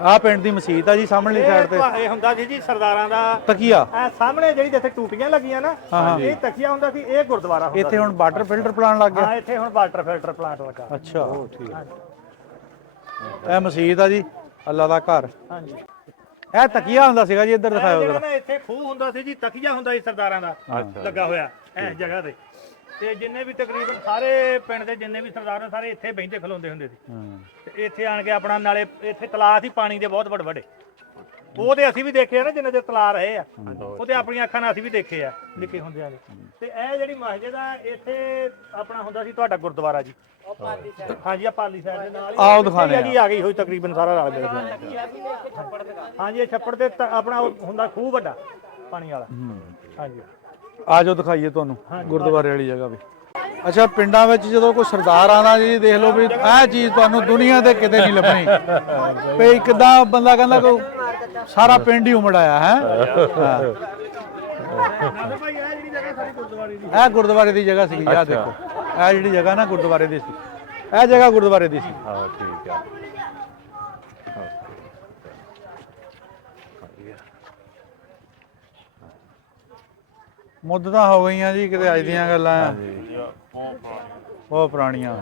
ਆਹ ਪਿੰਡ ਦੀ ਮਸਜਿਦ ਆ ਜੀ ਸਾਹਮਣੇ ਸਾਈਡ ਤੇ। ਇਹ ਹੁੰਦਾ ਸੀ ਜੀ ਸਰਦਾਰਾਂ ਦਾ ਤਕੀਆ। ਇਹ ਸਾਹਮਣੇ ਜਿਹੜੀ ਜਿੱਥੇ ਟੂਟੀਆਂ ਲੱਗੀਆਂ ਨਾ, ਇਹ ਤਕੀਆ ਹੁੰਦਾ ਸੀ। ਇਹ ਗੁਰਦੁਆਰਾ ਹੁੰਦਾ। ਇੱਥੇ ਹੁਣ ਵਾਟਰ ਫਿਲਟਰ ਪਲਾਂਟ ਲੱਗ ਗਿਆ। ਹਾਂ, ਇੱਥੇ ਹੁਣ ਵਾਟਰ ਫਿਲਟਰ ਪਲਾਂਟ ਲੱਗਾ। ਅੱਛਾ, ਠੀਕ। ਇਹ ਮਸਜਿਦ ਆ ਜੀ, ਅੱਲਾ ਦਾ ਘਰ। ਹਾਂਜੀ, ਇਹ ਤਕੀਆ ਹੁੰਦਾ ਸੀਗਾ ਜੀ। ਇੱਧਰ ਦਿਖਾਓ ਜਿਹੜਾ ਨਾ ਇੱਥੇ ਖੂਹ ਹੁੰਦਾ ਸੀ ਜੀ, ਤਕੀਆ ਹੁੰਦਾ ਸੀ ਸਰਦਾਰਾਂ ਦਾ ਲੱਗਾ ਹੋਇਆ ਇਸ ਜਗ੍ਹਾ ਤੇ। ਤੇ ਜਿੰਨੇ ਵੀ ਤਕਰੀਬਨ ਸਾਰੇ ਪਿੰਡ ਦੇ ਜਿੰਨੇ ਵੀ ਸਰਦਾਰ ਨੇ ਸਾਰੇ ਇੱਥੇ ਬੈਠੇ ਖਲੋਂਦੇ ਹੁੰਦੇ ਸੀ। ਤੇ ਇੱਥੇ ਆਣ ਕੇ ਆਪਣਾ, ਨਾਲੇ ਇੱਥੇ ਤਲਾਅ ਸੀ ਪਾਣੀ ਦੇ ਬਹੁਤ ਵੱਡੇ ਵੱਡੇ। ਉਹਦੇ ਅਸੀਂ ਵੀ ਦੇਖੇ ਆ ਨਾ, ਜਿੰਨੇ ਦੇ ਤਲਾਅ ਰਹੇ ਆ, ਉਹਦੇ ਆਪਣੀਆਂ ਅੱਖਾਂ ਨਾਲ ਅਸੀਂ ਵੀ ਦੇਖੇ ਆ ਨਿੱਕੇ ਹੁੰਦਿਆਂ ਦੇ। ਤੇ ਇਹ ਜਿਹੜੀ ਮਸਜਿਦ ਆ, ਇੱਥੇ ਆਪਣਾ ਹੁੰਦਾ ਸੀ ਤੁਹਾਡਾ ਗੁਰਦੁਆਰਾ ਜੀ। ਹਾਂਜੀ, ਆ ਪਾਲੀ ਸਾਈਡ ਦੇ ਨਾਲ ਆਓ ਦਿਖਾਣੇ ਆ ਗਈ ਹੋਈ ਤਕਰੀਬਨ ਸਾਰਾ ਰਲ ਮਿਲ ਗਿਆ। ਹਾਂਜੀ, ਇਹ ਛੱਪੜ ਤੇ ਆਪਣਾ ਹੁੰਦਾ ਖੂਹ ਵੱਡਾ ਪਾਣੀ ਵਾਲਾ। ਹਾਂਜੀ, ਆ ਜਾਓ ਦਿਖਾਈਏ ਤੁਹਾਨੂੰ ਗੁਰਦੁਆਰੇ ਵਾਲੀ ਜਗ੍ਹਾ ਵੀ। ਅੱਛਾ, ਪਿੰਡਾਂ ਵਿੱਚ ਜਦੋਂ ਕੋਈ ਸਰਦਾਰ ਆਉਂਦਾ ਜੀ, ਦੇਖ ਲਓ ਵੀ ਇਹ ਚੀਜ਼ ਤੁਹਾਨੂੰ ਦੁਨੀਆ ਤੇ ਕਿਤੇ ਨਹੀਂ ਲੱਭਣੀ। ਵੀ ਕਿੱਦਾਂ ਬੰਦਾ ਕਹਿੰਦਾ ਕੋਈ ਸਾਰਾ ਪਿੰਡ ਹੀ ਉਮੜ ਆਇਆ ਹੈ। ਇਹ ਗੁਰਦੁਆਰੇ ਦੀ ਜਗ੍ਹਾ ਸੀ। ਆਹ ਦੇਖੋ, ਇਹ ਜਿਹੜੀ ਜਗ੍ਹਾ ਨਾ ਗੁਰਦੁਆਰੇ ਦੀ ਸੀ। ਇਹ ਜਗ੍ਹਾ ਗੁਰਦੁਆਰੇ ਦੀ ਸੀ। ਹਾਂ, ਠੀਕ ਆ। ਮੁੱਦਤਾਂ ਹੋ ਗਈਆਂ ਜੀ, ਕਿਤੇ ਅੱਜ ਦੀਆਂ ਗੱਲਾਂ ਉਹ ਪੁਰਾਣੀਆਂ।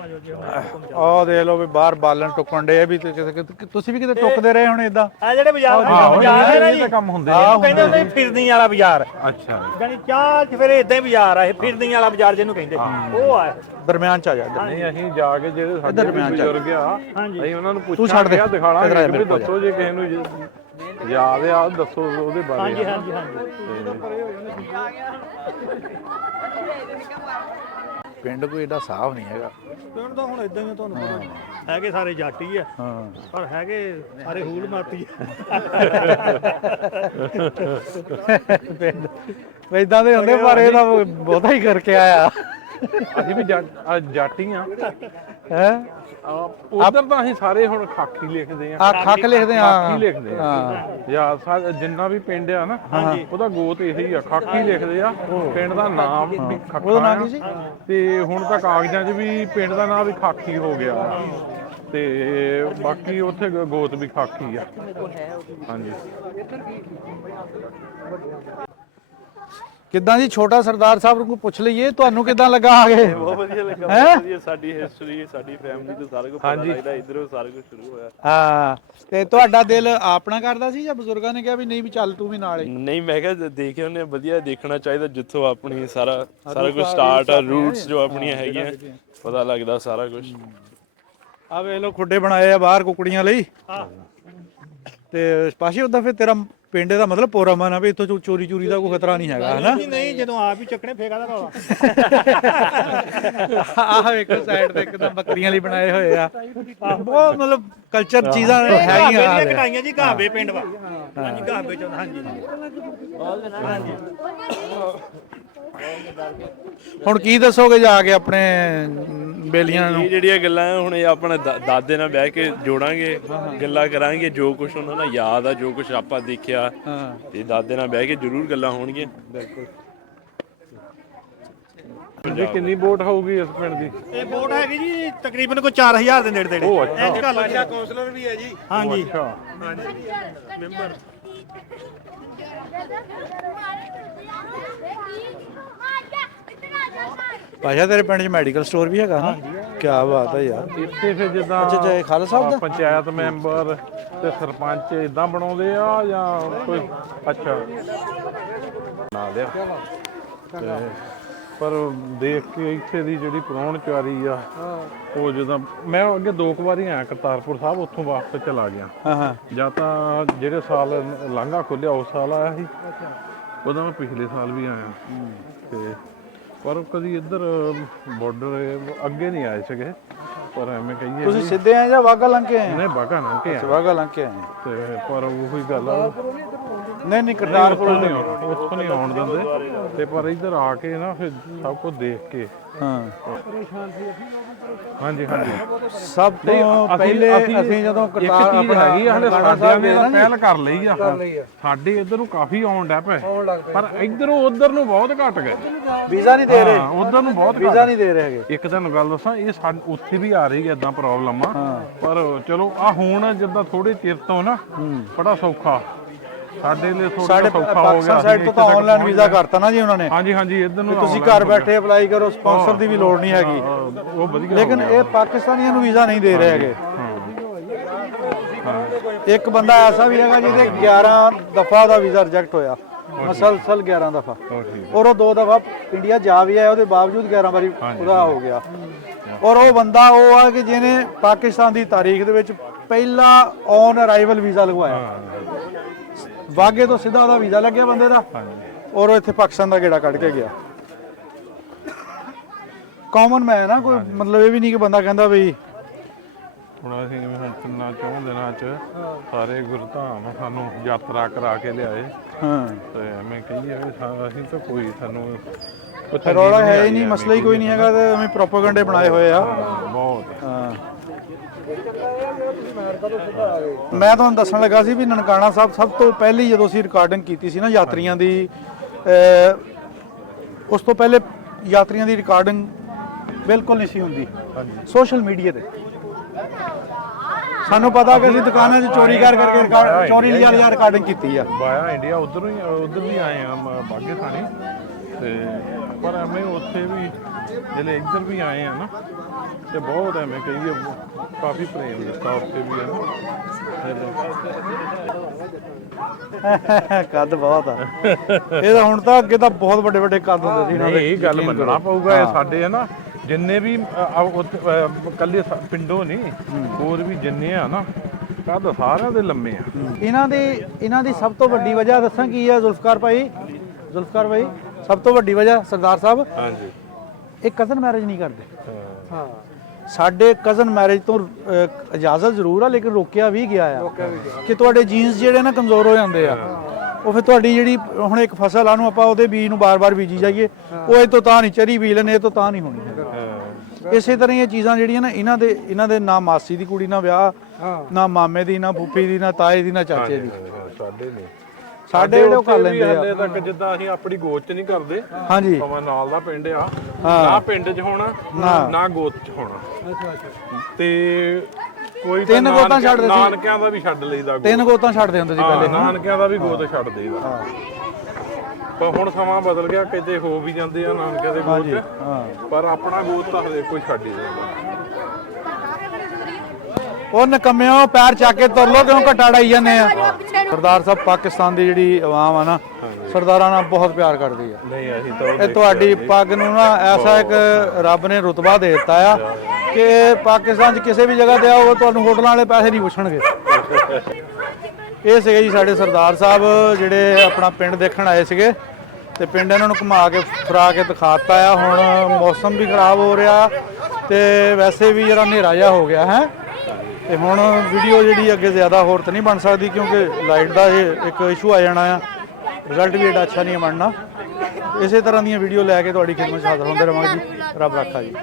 ਆਹ ਦੇਖ ਲਓ ਵੀ ਬਾਹਰ ਬਾਲਣ ਟੁੱਕਣ ਡੇ ਵੀ ਤੇ ਤੁਸੀਂ ਵੀ ਕਿਤੇ ਟੁੱਕਦੇ ਰਹੇ ਹੁਣ ਇਦਾਂ ਆ ਜਿਹੜੇ ਬਾਜ਼ਾਰ ਹੈ ਨਾ ਜੀ, ਕੰਮ ਹੁੰਦੇ ਆਹ ਕਹਿੰਦੇ ਹੁੰਦੇ ਫਿਰਨੀ ਵਾਲਾ ਬਾਜ਼ਾਰ। ਅੱਛਾ ਯਾਨੀ ਚਾਹ ਚ ਫਿਰ ਇਦਾਂ ਹੀ ਬਾਜ਼ਾਰ ਆ, ਇਹ ਫਿਰਨੀ ਵਾਲਾ ਬਾਜ਼ਾਰ ਜਿਹਨੂੰ ਕਹਿੰਦੇ ਉਹ ਆ। ਦਰਮਿਆਨ ਚ ਆ ਜਾ ਇੱਧਰ। ਨਹੀਂ ਅਸੀਂ ਜਾ ਕੇ ਜਿਹੜੇ ਸਾਡੇ ਦਰਮਿਆਨ ਚ ਬਜ਼ੁਰਗ ਆ ਅਸੀਂ ਉਹਨਾਂ ਨੂੰ ਤੂੰ ਛੱਡ ਦੇ, ਪੁੱਛਾਂਗੇ ਦਿਖਾਣਾ ਇੱਧਰ ਆ ਜਾ ਮੇਰੇ ਕੋਲ ਦੱਸੋ ਜੇ ਕਿਸੇ ਨੂੰ ਯਾਦ ਆ ਦੱਸੋ ਉਹਦੇ ਬਾਰੇ। ਹਾਂਜੀ ਹਾਂਜੀ ਹਾਂਜੀ। ਪਿੰਡ ਕੋਈ ਏਡਾ ਸਾਫ਼ ਨਹੀਂ ਹੈਗਾ। ਪਿੰਡ ਤਾਂ ਹੁਣ ਇਦਾਂ ਹੀ ਆ, ਤੁਹਾਨੂੰ ਪਤਾ ਹੈਗੇ ਸਾਰੇ ਜੱਟ ਹੀ ਆ ਪਰ ਹੈਗੇ ਸਾਰੇ ਹੂਲ ਮਾਤੀ ਪਿੰਡ ਇਦਾਂ ਦੇ ਹੁੰਦੇ ਪਰ ਇਹ ਤਾਂ ਬਹੁਤਾ ਹੀ ਕਰਕੇ ਆਇਆ ਅਸੀਂ ਵੀ ਜੱਟ ਹੀ ਆ ਹੈ। ਉਧਰ ਤਾਂ ਅਸੀਂ ਸਾਰੇ ਹੁਣ ਖਾਕੀ ਲਿਖਦੇ ਆ। ਖੱਖ ਲਿਖਦੇ ਆ, ਖਾਕੀ ਲਿਖਦੇ ਆ ਯਾਰ ਜਿੰਨਾ ਵੀ ਪਿੰਡ ਆ ਨਾ ਉਹਦਾ ਗੋਤ ਇਹੀ ਆ, ਖਾਕੀ ਲਿਖਦੇ ਆ। ਪਿੰਡ ਦਾ ਨਾਮ ਵੀ ਉਹਦਾ ਨਾਮ ਕੀ ਸੀ? ਤੇ ਹੁਣ ਤਾਂ ਕਾਗਜ਼ਾਂ 'ਚ ਵੀ ਪਿੰਡ ਦਾ ਨਾਮ ਵੀ ਖਾਕੀ ਹੋ ਗਿਆ ਤੇ ਬਾਕੀ ਉੱਥੇ ਗੋਤ ਵੀ ਖਾਕੀ ਆ। ਹਾਂਜੀ ਕਿੱਦਾਂ ਜੀ ਛੋਟਾ ਸਰਦਾਰ ਸਾਹਿਬ ਨੂੰ ਪੁੱਛ ਲਈਏ, ਤੁਹਾਨੂੰ ਕਿੱਦਾਂ ਲੱਗਾ ਆ ਕੇ? ਬਹੁਤ ਵਧੀਆ ਲੱਗਾ, ਬਹੁਤ ਵਧੀਆ। ਸਾਡੀ ਹਿਸਟਰੀ, ਸਾਡੀ ਫੈਮਿਲੀ ਤੋਂ ਸਾਰਾ ਕੁਝ ਪਤਾ ਲੱਗਦਾ, ਇਧਰੋਂ ਸਾਰਾ ਕੁਝ ਸ਼ੁਰੂ ਹੋਇਆ। ਹਾਂ ਤੇ ਤੁਹਾਡਾ ਦਿਲ ਆਪਣਾ ਕਰਦਾ ਸੀ ਜਾਂ ਬਜ਼ੁਰਗਾਂ ਨੇ ਕਿਹਾ ਵੀ ਨਹੀਂ ਵੀ ਚੱਲ ਤੂੰ ਵੀ ਨਾਲ ਹੀ? ਨਹੀਂ, ਮੈਂ ਕਿਹਾ ਦੇਖਿਆ ਉਹਨੇ ਵਧੀਆ ਦੇਖਣਾ ਚਾਹੀਦਾ, ਜਿੱਥੋਂ ਆਪਣੀ ਸਾਰਾ ਕੁਝ ਸਟਾਰਟ ਆ, ਰੂਟਸ ਜੋ ਆਪਣੀਆਂ ਹੈਗੀਆਂ ਪਤਾ ਲੱਗਦਾ ਸਾਰਾ ਕੁਝ। ਆ ਵੇਖ ਲੋ ਖੁੱਡੇ ਬਣਾਏ ਆ ਬਾਹਰ ਕੁਕੜੀਆਂ ਲਈ ਤੇ ਪਾਸ਼ੇ ਉਦਾਂ ਫਿਰ ਤੇਰਾ ਪਿੰਡ ਦਾ ਮਤਲਬ ਪੂਰਾ ਮਨ ਆ ਵੀ ਇੱਥੋਂ ਚੋਰੀ ਦਾ ਕੋਈ ਖਤਰਾ ਨਹੀਂ ਹੈਗਾ ਹਨਾ? ਨਹੀਂ ਜਦੋਂ ਆਪ ਹੀ ਚੱਕਣੇ ਫੇਗਾ ਦਾ ਰੌਲਾ। ਆਹ ਇੱਕ ਸਾਈਡ ਤੇ ਇੱਕਦਮ ਬੱਕਰੀਆਂ ਲਈ ਬਣਾਏ ਹੋਏ ਆ, ਬਹੁਤ ਮਤਲਬ ਕਲਚਰ ਚੀਜ਼ਾਂ ਹੈਗੀਆਂ। ਕਟਾਈਆਂ ਜੀ ਘਾਬੇ ਪਿੰਡ ਵਾ। ਹਾਂਜੀ ਘਾਬੇ ਚ। ਹਾਂਜੀ ਹਾਂਜੀ। ਹੁਣ ਕੀ ਦੱਸੋਗੇ ਜਾ ਕੇ ਆਪਣੇ ਬੇਲੀਆਂ ਨੂੰ? ਇਹ ਜਿਹੜੀਆਂ ਗੱਲਾਂ ਹੁਣ ਇਹ ਆਪਣੇ ਦਾਦੇ ਨਾਲ ਬਹਿ ਕੇ ਜੋੜਾਂਗੇ, ਗੱਲਾਂ ਕਰਾਂਗੇ, ਜੋ ਕੁਝ ਉਹਨਾਂ ਨਾਲ ਯਾਦ ਆ, ਜੋ ਕੁਝ ਆਪਾਂ ਦੇਖਿਆ ਤੇ ਦਾਦੇ ਨਾਲ ਬਹਿ ਕੇ ਜ਼ਰੂਰ ਗੱਲਾਂ ਹੋਣਗੀਆਂ। ਬਿਲਕੁਲ। ਕਿੰਨੀ ਵੋਟ ਹੋਊਗੀ ਇਸ ਪਿੰਡ ਦੀ? ਇਹ ਵੋਟ ਹੈਗੀ ਜੀ ਤਕਰੀਬਨ ਕੋਈ 4000 ਦੇ ਨੇੜੇ ਉਹ ਅੱਛਾ। ਇੰਜ ਕਰ ਲਓ। ਕਾਉਂਸਲਰ ਵੀ ਹੈ ਜੀ। ਹਾਂਜੀ ਮੈਂਬਰ। ਭਾਸ਼ਾ ਤੇਰੇ ਪਿੰਡ 'ਚ ਮੈਡੀਕਲ ਸਟੋਰ ਵੀ ਹੈਗਾ ਨਾ? ਕੀ ਬਾਤ ਹੈ ਯਾਰ। ਇੱਥੇ ਫਿਰ ਜਿੱਦਾਂ ਅੱਛਾ ਖਾਲਸਾ ਸਾਹਿਬ ਦਾ ਪੰਚਾਇਤ ਮੈਂਬਰ ਤੇ ਸਰਪੰਚ ਇਦਾਂ ਬਣਾਉਂਦੇ ਆ ਜਾਂ ਕੋਈ? ਅੱਛਾ ਬਣਾ ਲਿਆ ਤੇ ਪਰ ਦੇਖ ਕੇ ਇੱਥੇ ਦੀ ਜਿਹੜੀ ਪ੍ਰਾਹੁਣਚਾਰੀ ਆ ਉਹ ਜਦੋਂ ਮੈਂ ਅੱਗੇ 2 ਵਾਰੀ ਆਇਆ ਕਰਤਾਰਪੁਰ ਸਾਹਿਬ, ਉੱਥੋਂ ਵਾਪਸ ਚਲਾ ਗਿਆ। ਜਾਂ ਤਾਂ ਜਿਹੜੇ ਸਾਲ ਲਾਂਘਾ ਖੁੱਲਿਆ ਉਸ ਸਾਲ ਆਇਆ ਸੀ, ਉਦੋਂ ਮੈਂ ਪਿਛਲੇ ਸਾਲ ਵੀ ਆਇਆ ਤੇ ਪਰ ਕਦੀ ਇੱਧਰ ਬਾਰਡਰ ਅੱਗੇ ਨਹੀਂ ਆਏ ਸੀਗੇ। ਪਰ ਐਵੇਂ ਕਹੀਏ ਤੁਸੀਂ ਸਿੱਧੇ ਆਏ ਜਾਂ ਵਾਗਾ ਲੰਘ ਕੇ ਆਏ? ਨਹੀਂ ਬਾਗਾ ਲੰਘ ਕੇ ਆਏ। ਵਾਗਾ ਲੰਘ ਕੇ ਆਏ ਤੇ ਪਰ ਉਹੀ ਗੱਲ ਆ, ਨਹੀਂ ਕਰਤਾਰਪੁਰ ਉੱਥੋਂ ਨਹੀਂ ਆਉਣ ਦਿੰਦੇ ਤੇ ਪਰ ਇੱਧਰ ਆ ਕੇ ਨਾ ਫਿਰ ਸਭ ਕੁਝ ਦੇਖ ਕੇ। ਹਾਂਜੀ ਹਾਂਜੀ। ਸਭ ਤੋਂ ਪਹਿਲੇ ਅਸੀਂ ਜਦੋਂ ਕਰਤਾਰ ਆਪਣਾ ਹੈਗੀ ਆ ਹਲੇ ਸਾਡਿਆਂ ਨੇ ਪਹਿਲ ਕਰ ਲਈ ਆ। ਸਾਡੇ ਇੱਧਰ ਨੂੰ ਕਾਫੀ ਆਉਣ ਡੈ ਪਏ ਪਰ ਇੱਧਰੋਂ ਉਧਰ ਨੂੰ ਬਹੁਤ ਘਟ ਗਏ। ਵੀਜ਼ਾ ਨਹੀਂ ਦੇ ਰਹੇ ਉਧਰ ਨੂੰ ਬਹੁਤ ਵੀਜ਼ਾ ਨਹੀਂ ਦੇ ਰਹੇ ਹੈਗੇ। ਇੱਕ ਤੁਹਾਨੂੰ ਗੱਲ ਦੱਸਾਂ, ਇਹ ਉੱਥੇ ਵੀ ਆ ਰਹੀ ਹੈ ਇਦਾਂ ਪ੍ਰੋਬਲਮ ਆ ਪਰ ਚਲੋ ਆ ਹੁਣ ਜਿੱਦਾਂ ਥੋੜੇ ਚਿਰ ਤੋਂ ਨਾ ਬੜਾ ਸੌਖਾ ਸਾਡੇ ਲਈ ਥੋੜਾ ਸੌਖਾ ਹੋ ਗਿਆ। ਪਾਕਿਸਤਾਨ ਸਾਈਡ ਤੋਂ ਤਾਂ ਆਨਲਾਈਨ ਵੀਜ਼ਾ ਕਰਤਾ ਨਾ ਜੀ ਉਹਨਾਂ ਨੇ। ਹਾਂਜੀ ਹਾਂਜੀ ਇੱਧਰ ਨੂੰ ਤੁਸੀਂ ਘਰ ਬੈਠੇ ਅਪਲਾਈ ਕਰੋ, ਸਪਾਂਸਰ ਦੀ ਵੀ ਲੋੜ ਨਹੀਂ ਹੈਗੀ। ਉਹ ਵਧੀਆ। ਲੇਕਿਨ ਇਹ ਪਾਕਿਸਤਾਨੀਆਂ ਨੂੰ ਵੀਜ਼ਾ ਨਹੀਂ ਦੇ ਰਹੇ ਹੈਗੇ। ਇੱਕ ਬੰਦਾ ਐਸਾ ਵੀ ਹੈਗਾ ਜਿਹਦੇ 11 ਦਫਾ ਦਾ ਵੀਜ਼ਾ ਰਿਜੈਕਟ ਹੋਇਆ, ਮਸਲਸਲ 11 ਦਫਾ, ਔਰ ਉਹ 2 ਦਫਾ ਇੰਡੀਆ ਜਾ ਵੀ ਆਇਆ, ਉਹਦੇ ਬਾਵਜੂਦ 11 ਵਾਰੀ ਉਹਦਾ ਹੋ ਗਿਆ। ਔਰ ਉਹ ਬੰਦਾ ਉਹ ਆ ਕਿ ਜਿਹਨੇ ਪਾਕਿਸਤਾਨ ਦੀ ਤਾਰੀਖ ਦੇ ਵਿੱਚ ਪਹਿਲਾ ਔਨ ਅਰਾਈਵਲ ਵੀਜ਼ਾ ਲਗਵਾਇਆ। ਵਾਗੇ ਤੋਂ ਸਿੱਧਾ ਉਹਦਾ ਵੀਜ਼ਾ ਲੱਗਿਆ ਬੰਦੇ ਦਾ ਔਰ ਉਹ ਇੱਥੇ ਪਾਕਿਸਤਾਨ ਦਾ ਗੇੜਾ ਕੱਢ ਕੇ ਗਿਆ। ਕਾਮਨ ਮੈਨ ਨਾ, ਕੋਈ ਮਤਲਬ ਇਹ ਵੀ ਨਹੀਂ ਕਿ ਬੰਦਾ ਕਹਿੰਦਾ ਬਈ ਹੁਣ ਅਸੀਂ ਹੁਣ 3-4 ਦਿਨਾਂ ਚ ਸਾਰੇ ਗੁਰਧਾਮ ਸਾਨੂੰ ਯਾਤਰਾ ਕਰਾ ਕੇ ਲਿਆਏ ਤੇ ਐਵੇਂ ਕਹੀਏ ਅਸੀਂ ਤਾਂ ਕੋਈ ਸਾਨੂੰ ਰੌਲਾ ਹੈ ਹੀ ਨਹੀਂ, ਮਸਲਾ ਹੀ ਕੋਈ ਨਹੀਂ ਹੈਗਾ ਤੇ ਐਵੇਂ ਪ੍ਰੋਪੇਗੈਂਡੇ ਬਣਾਏ ਹੋਏ ਆ ਬਹੁਤ। ਮੈਂ ਤੁਹਾਨੂੰ ਦੱਸਣ ਲੱਗਾ ਸੀ ਵੀ ਨਨਕਾਣਾ ਸਾਹਿਬ ਸਭ ਤੋਂ ਪਹਿਲੀ ਜਦੋਂ ਅਸੀਂ ਰਿਕਾਰਡਿੰਗ ਕੀਤੀ ਸੀ ਨਾ ਯਾਤਰੀਆਂ ਦੀ, ਉਸ ਤੋਂ ਪਹਿਲੇ ਯਾਤਰੀਆਂ ਦੀ ਰਿਕਾਰਡਿੰਗ ਬਿਲਕੁਲ ਨਹੀਂ ਸੀ ਹੁੰਦੀ ਸੋਸ਼ਲ ਮੀਡੀਆ ਤੇ। ਸਾਨੂੰ ਪਤਾ ਕਿ ਅਸੀਂ ਦੁਕਾਨਾਂ 'ਚ ਚੋਰੀ ਕਰਕੇ ਚੋਰੀ ਲਈ ਰਿਕਾਰਡਿੰਗ ਕੀਤੀ ਆ। ਬਾਇਆ ਇੰਡੀਆ ਉਧਰ ਵੀ ਆਏ ਆ ਬਾਗੇ ਥਾਣੀ ਤੇ ਪਰ ਐਵੇਂ ਉੱਥੇ ਵੀ ਜਿਹੜੇ ਇੱਧਰ ਵੀ ਆਏ ਆ ਨਾ ਤੇ ਬਹੁਤ ਐਵੇਂ ਕਹੀਏ ਕਾਫੀ ਪ੍ਰੇਮ ਦਿੱਤਾ ਉੱਤੇ ਵੀ ਹੈ ਨਾ। ਕੱਦ ਬਹੁਤ ਆ ਇਹਦਾ ਹੁਣ ਤਾਂ ਅੱਗੇ ਤਾਂ ਬਹੁਤ ਵੱਡੇ ਵੱਡੇ ਕੱਦ ਹੁੰਦੇ ਸੀ ਇਹਨਾਂ ਦੇ। ਇਹ ਗੱਲ ਮੰਨਣਾ ਪਊਗਾ ਇਹ ਸਾਡੇ ਹੈ ਨਾ ਜਿੰਨੇ ਵੀ ਕੱਲੇ ਪਿੰਡੋਂ ਨਹੀਂ ਹੋਰ ਵੀ ਜਿੰਨੇ ਆ ਨਾ ਕੱਦ ਸਾਰਿਆਂ ਦੇ ਲੰਮੇ ਆ। ਇਹਨਾਂ ਦੀ ਸਭ ਤੋਂ ਵੱਡੀ ਵਜ੍ਹਾ ਦੱਸਾਂ ਕੀ ਆ ਜ਼ੁਲਫਕਾਰ ਭਾਈ ਸਭ ਤੋਂ ਵੱਡੀ ਵਜ੍ਹਾ ਸਰਦਾਰ ਸਾਹਿਬ ਹਾਂਜੀ ਇਹ ਕਜ਼ਨ ਮੈਰਿਜ ਨਹੀਂ ਕਰਦੇ। ਹਾਂ ਸਾਡੇ ਕਜ਼ਨ ਮੈਰਿਜ ਤੋਂ ਇਜਾਜ਼ਤ ਜ਼ਰੂਰ ਆ ਲੇਕਿਨ ਰੋਕਿਆ ਵੀ ਗਿਆ ਆ ਕਿ ਤੁਹਾਡੇ ਜੀਨਸ ਜਿਹੜੇ ਨਾ ਕਮਜ਼ੋਰ ਹੋ ਜਾਂਦੇ ਆ। ਉਹ ਫਿਰ ਤੁਹਾਡੀ ਜਿਹੜੀ ਹੁਣ ਇੱਕ ਫਸਲ ਆ ਨੂੰ ਆਪਾਂ ਉਹਦੇ ਬੀਜ ਨੂੰ ਬਾਰ-ਬਾਰ ਬੀਜੀ ਜਾਈਏ ਉਹ ਇਹ ਤੋਂ ਤਾਂ ਨਹੀਂ ਚਰੀ ਬੀਜ ਲੈਣੇ ਇਹ ਤੋਂ ਤਾਂ ਨਹੀਂ ਹੋਣੀ। ਇਸੇ ਤਰ੍ਹਾਂ ਇਹ ਚੀਜ਼ਾਂ ਜਿਹੜੀਆਂ ਨਾ ਇਹਨਾਂ ਦੇ ਨਾ ਮਾਸੀ ਦੀ ਕੁੜੀ ਨਾ ਵਿਆਹ ਨਾ ਮਾਮੇ ਦੀ ਨਾ ਫੁੱਫੀ ਦੀ ਨਾ ਤਾਏ ਦੀ ਨਾ ਚਾਚੇ ਦੀ। ਸਾਡੇ ਨਹੀਂ ਸਾਡੇ ਜਿਹੜੇ ਉਹ ਕਰ ਲੈਂਦੇ ਆ ਹਲੇ ਤੱਕ ਜਿੱਦਾਂ ਅਸੀਂ ਆਪਣੀ ਗੋਤ ਚ ਨਹੀਂ ਕਰਦੇ। ਹਾਂਜੀ ਭਾਵੇਂ ਨਾਲ ਦਾ ਪਿੰਡ ਆ ਨਾ ਪਿੰਡ 'ਚ ਹੋਣਾ ਨਾ ਗੋਤ 'ਚ ਹੋਣਾ ਤੇ ਕੋਈ ਤਾਂ ਤਿੰਨ ਗੋਤਾਂ ਛੱਡ ਦੇ ਸੀ। ਨਾਨਕਿਆਂ ਦਾ ਵੀ ਛੱਡ ਲਈਦਾ। 3 ਗੋਤਾਂ ਛੱਡਦੇ ਹੁੰਦੇ ਸੀ ਪਹਿਲੇ। ਨਾਨਕਿਆਂ ਦਾ ਵੀ ਗੋਤ ਛੱਡ ਦੇਈਦਾ ਪਰ ਹੁਣ ਸਮਾਂ ਬਦਲ ਗਿਆ ਕਿਤੇ ਹੋ ਵੀ ਜਾਂਦੇ ਆ ਨਾਨਕਿਆਂ ਦੇ ਗੋਤ 'ਚ ਪਰ ਆਪਣਾ ਗੋਤ ਤਾਂ ਹਲੇ ਕੋਈ ਛੱਡ ਹੀ ਨਹੀਂ। ਉਹ ਨਕਮਿਓ ਪੈਰ ਚੱਕ ਕੇ ਤੁਰ ਲੋ ਕਿਉਂ ਘਟਾ ਡਾਈ ਜਾਂਦੇ ਆ। ਸਰਦਾਰ ਸਾਹਿਬ ਪਾਕਿਸਤਾਨ ਦੀ ਜਿਹੜੀ ਆਵਾਮ ਆ ਨਾ ਸਰਦਾਰਾਂ ਨਾਲ ਬਹੁਤ ਪਿਆਰ ਕਰਦੀ ਆ। ਨਹੀਂ ਅਸੀਂ ਤਾਂ ਇਹ ਤੁਹਾਡੀ ਪੱਗ ਨੂੰ ਨਾ ਐਸਾ ਇੱਕ ਰੱਬ ਨੇ ਰੁਤਬਾ ਦੇ ਦਿੱਤਾ ਆ ਕਿ ਪਾਕਿਸਤਾਨ 'ਚ ਕਿਸੇ ਵੀ ਜਗ੍ਹਾ ਤੇ ਆਓ ਤੁਹਾਨੂੰ ਹੋਟਲਾਂ ਵਾਲੇ ਪੈਸੇ ਨਹੀਂ ਪੁੱਛਣਗੇ। ਇਹ ਸੀਗੇ ਜੀ ਸਾਡੇ ਸਰਦਾਰ ਸਾਹਿਬ ਜਿਹੜੇ ਆਪਣਾ ਪਿੰਡ ਦੇਖਣ ਆਏ ਸੀਗੇ ਤੇ ਪਿੰਡ ਇਹਨਾਂ ਨੂੰ ਘੁਮਾ ਕੇ ਫਰਾ ਕੇ ਦਿਖਾਤਾ ਆ। ਹੁਣ ਮੌਸਮ ਵੀ ਖਰਾਬ ਹੋ ਰਿਹਾ ਤੇ ਵੈਸੇ ਵੀ ਜਰਾ ਹਨੇਰਾ ਜਿਹਾ ਹੋ ਗਿਆ ਹੈ ਤੇ ਹੁਣ ਵੀਡੀਓ ਜਿਹੜੀ ਅੱਗੇ ਜ਼ਿਆਦਾ ਹੋਰ ਤਾਂ ਨਹੀਂ ਬਣ ਸਕਦੀ ਕਿਉਂਕਿ ਲਾਈਟ ਦਾ ਇਹ ਇੱਕ ਇਸ਼ੂ ਆ ਜਾਣਾ ਆ। ਰਿਜ਼ਲਟ ਵੀ ਐਡਾ ਅੱਛਾ ਨਹੀਂ ਬਣਨਾ। ਇਸੇ ਤਰ੍ਹਾਂ ਦੀਆਂ ਵੀਡੀਓ ਲੈ ਕੇ ਤੁਹਾਡੀ ਖਿਦਮਤ 'ਚ ਹਾਜ਼ਰ ਹੁੰਦੇ ਰਹਾਂਗੇ ਜੀ। ਰੱਬ ਰਾਖਾ ਜੀ।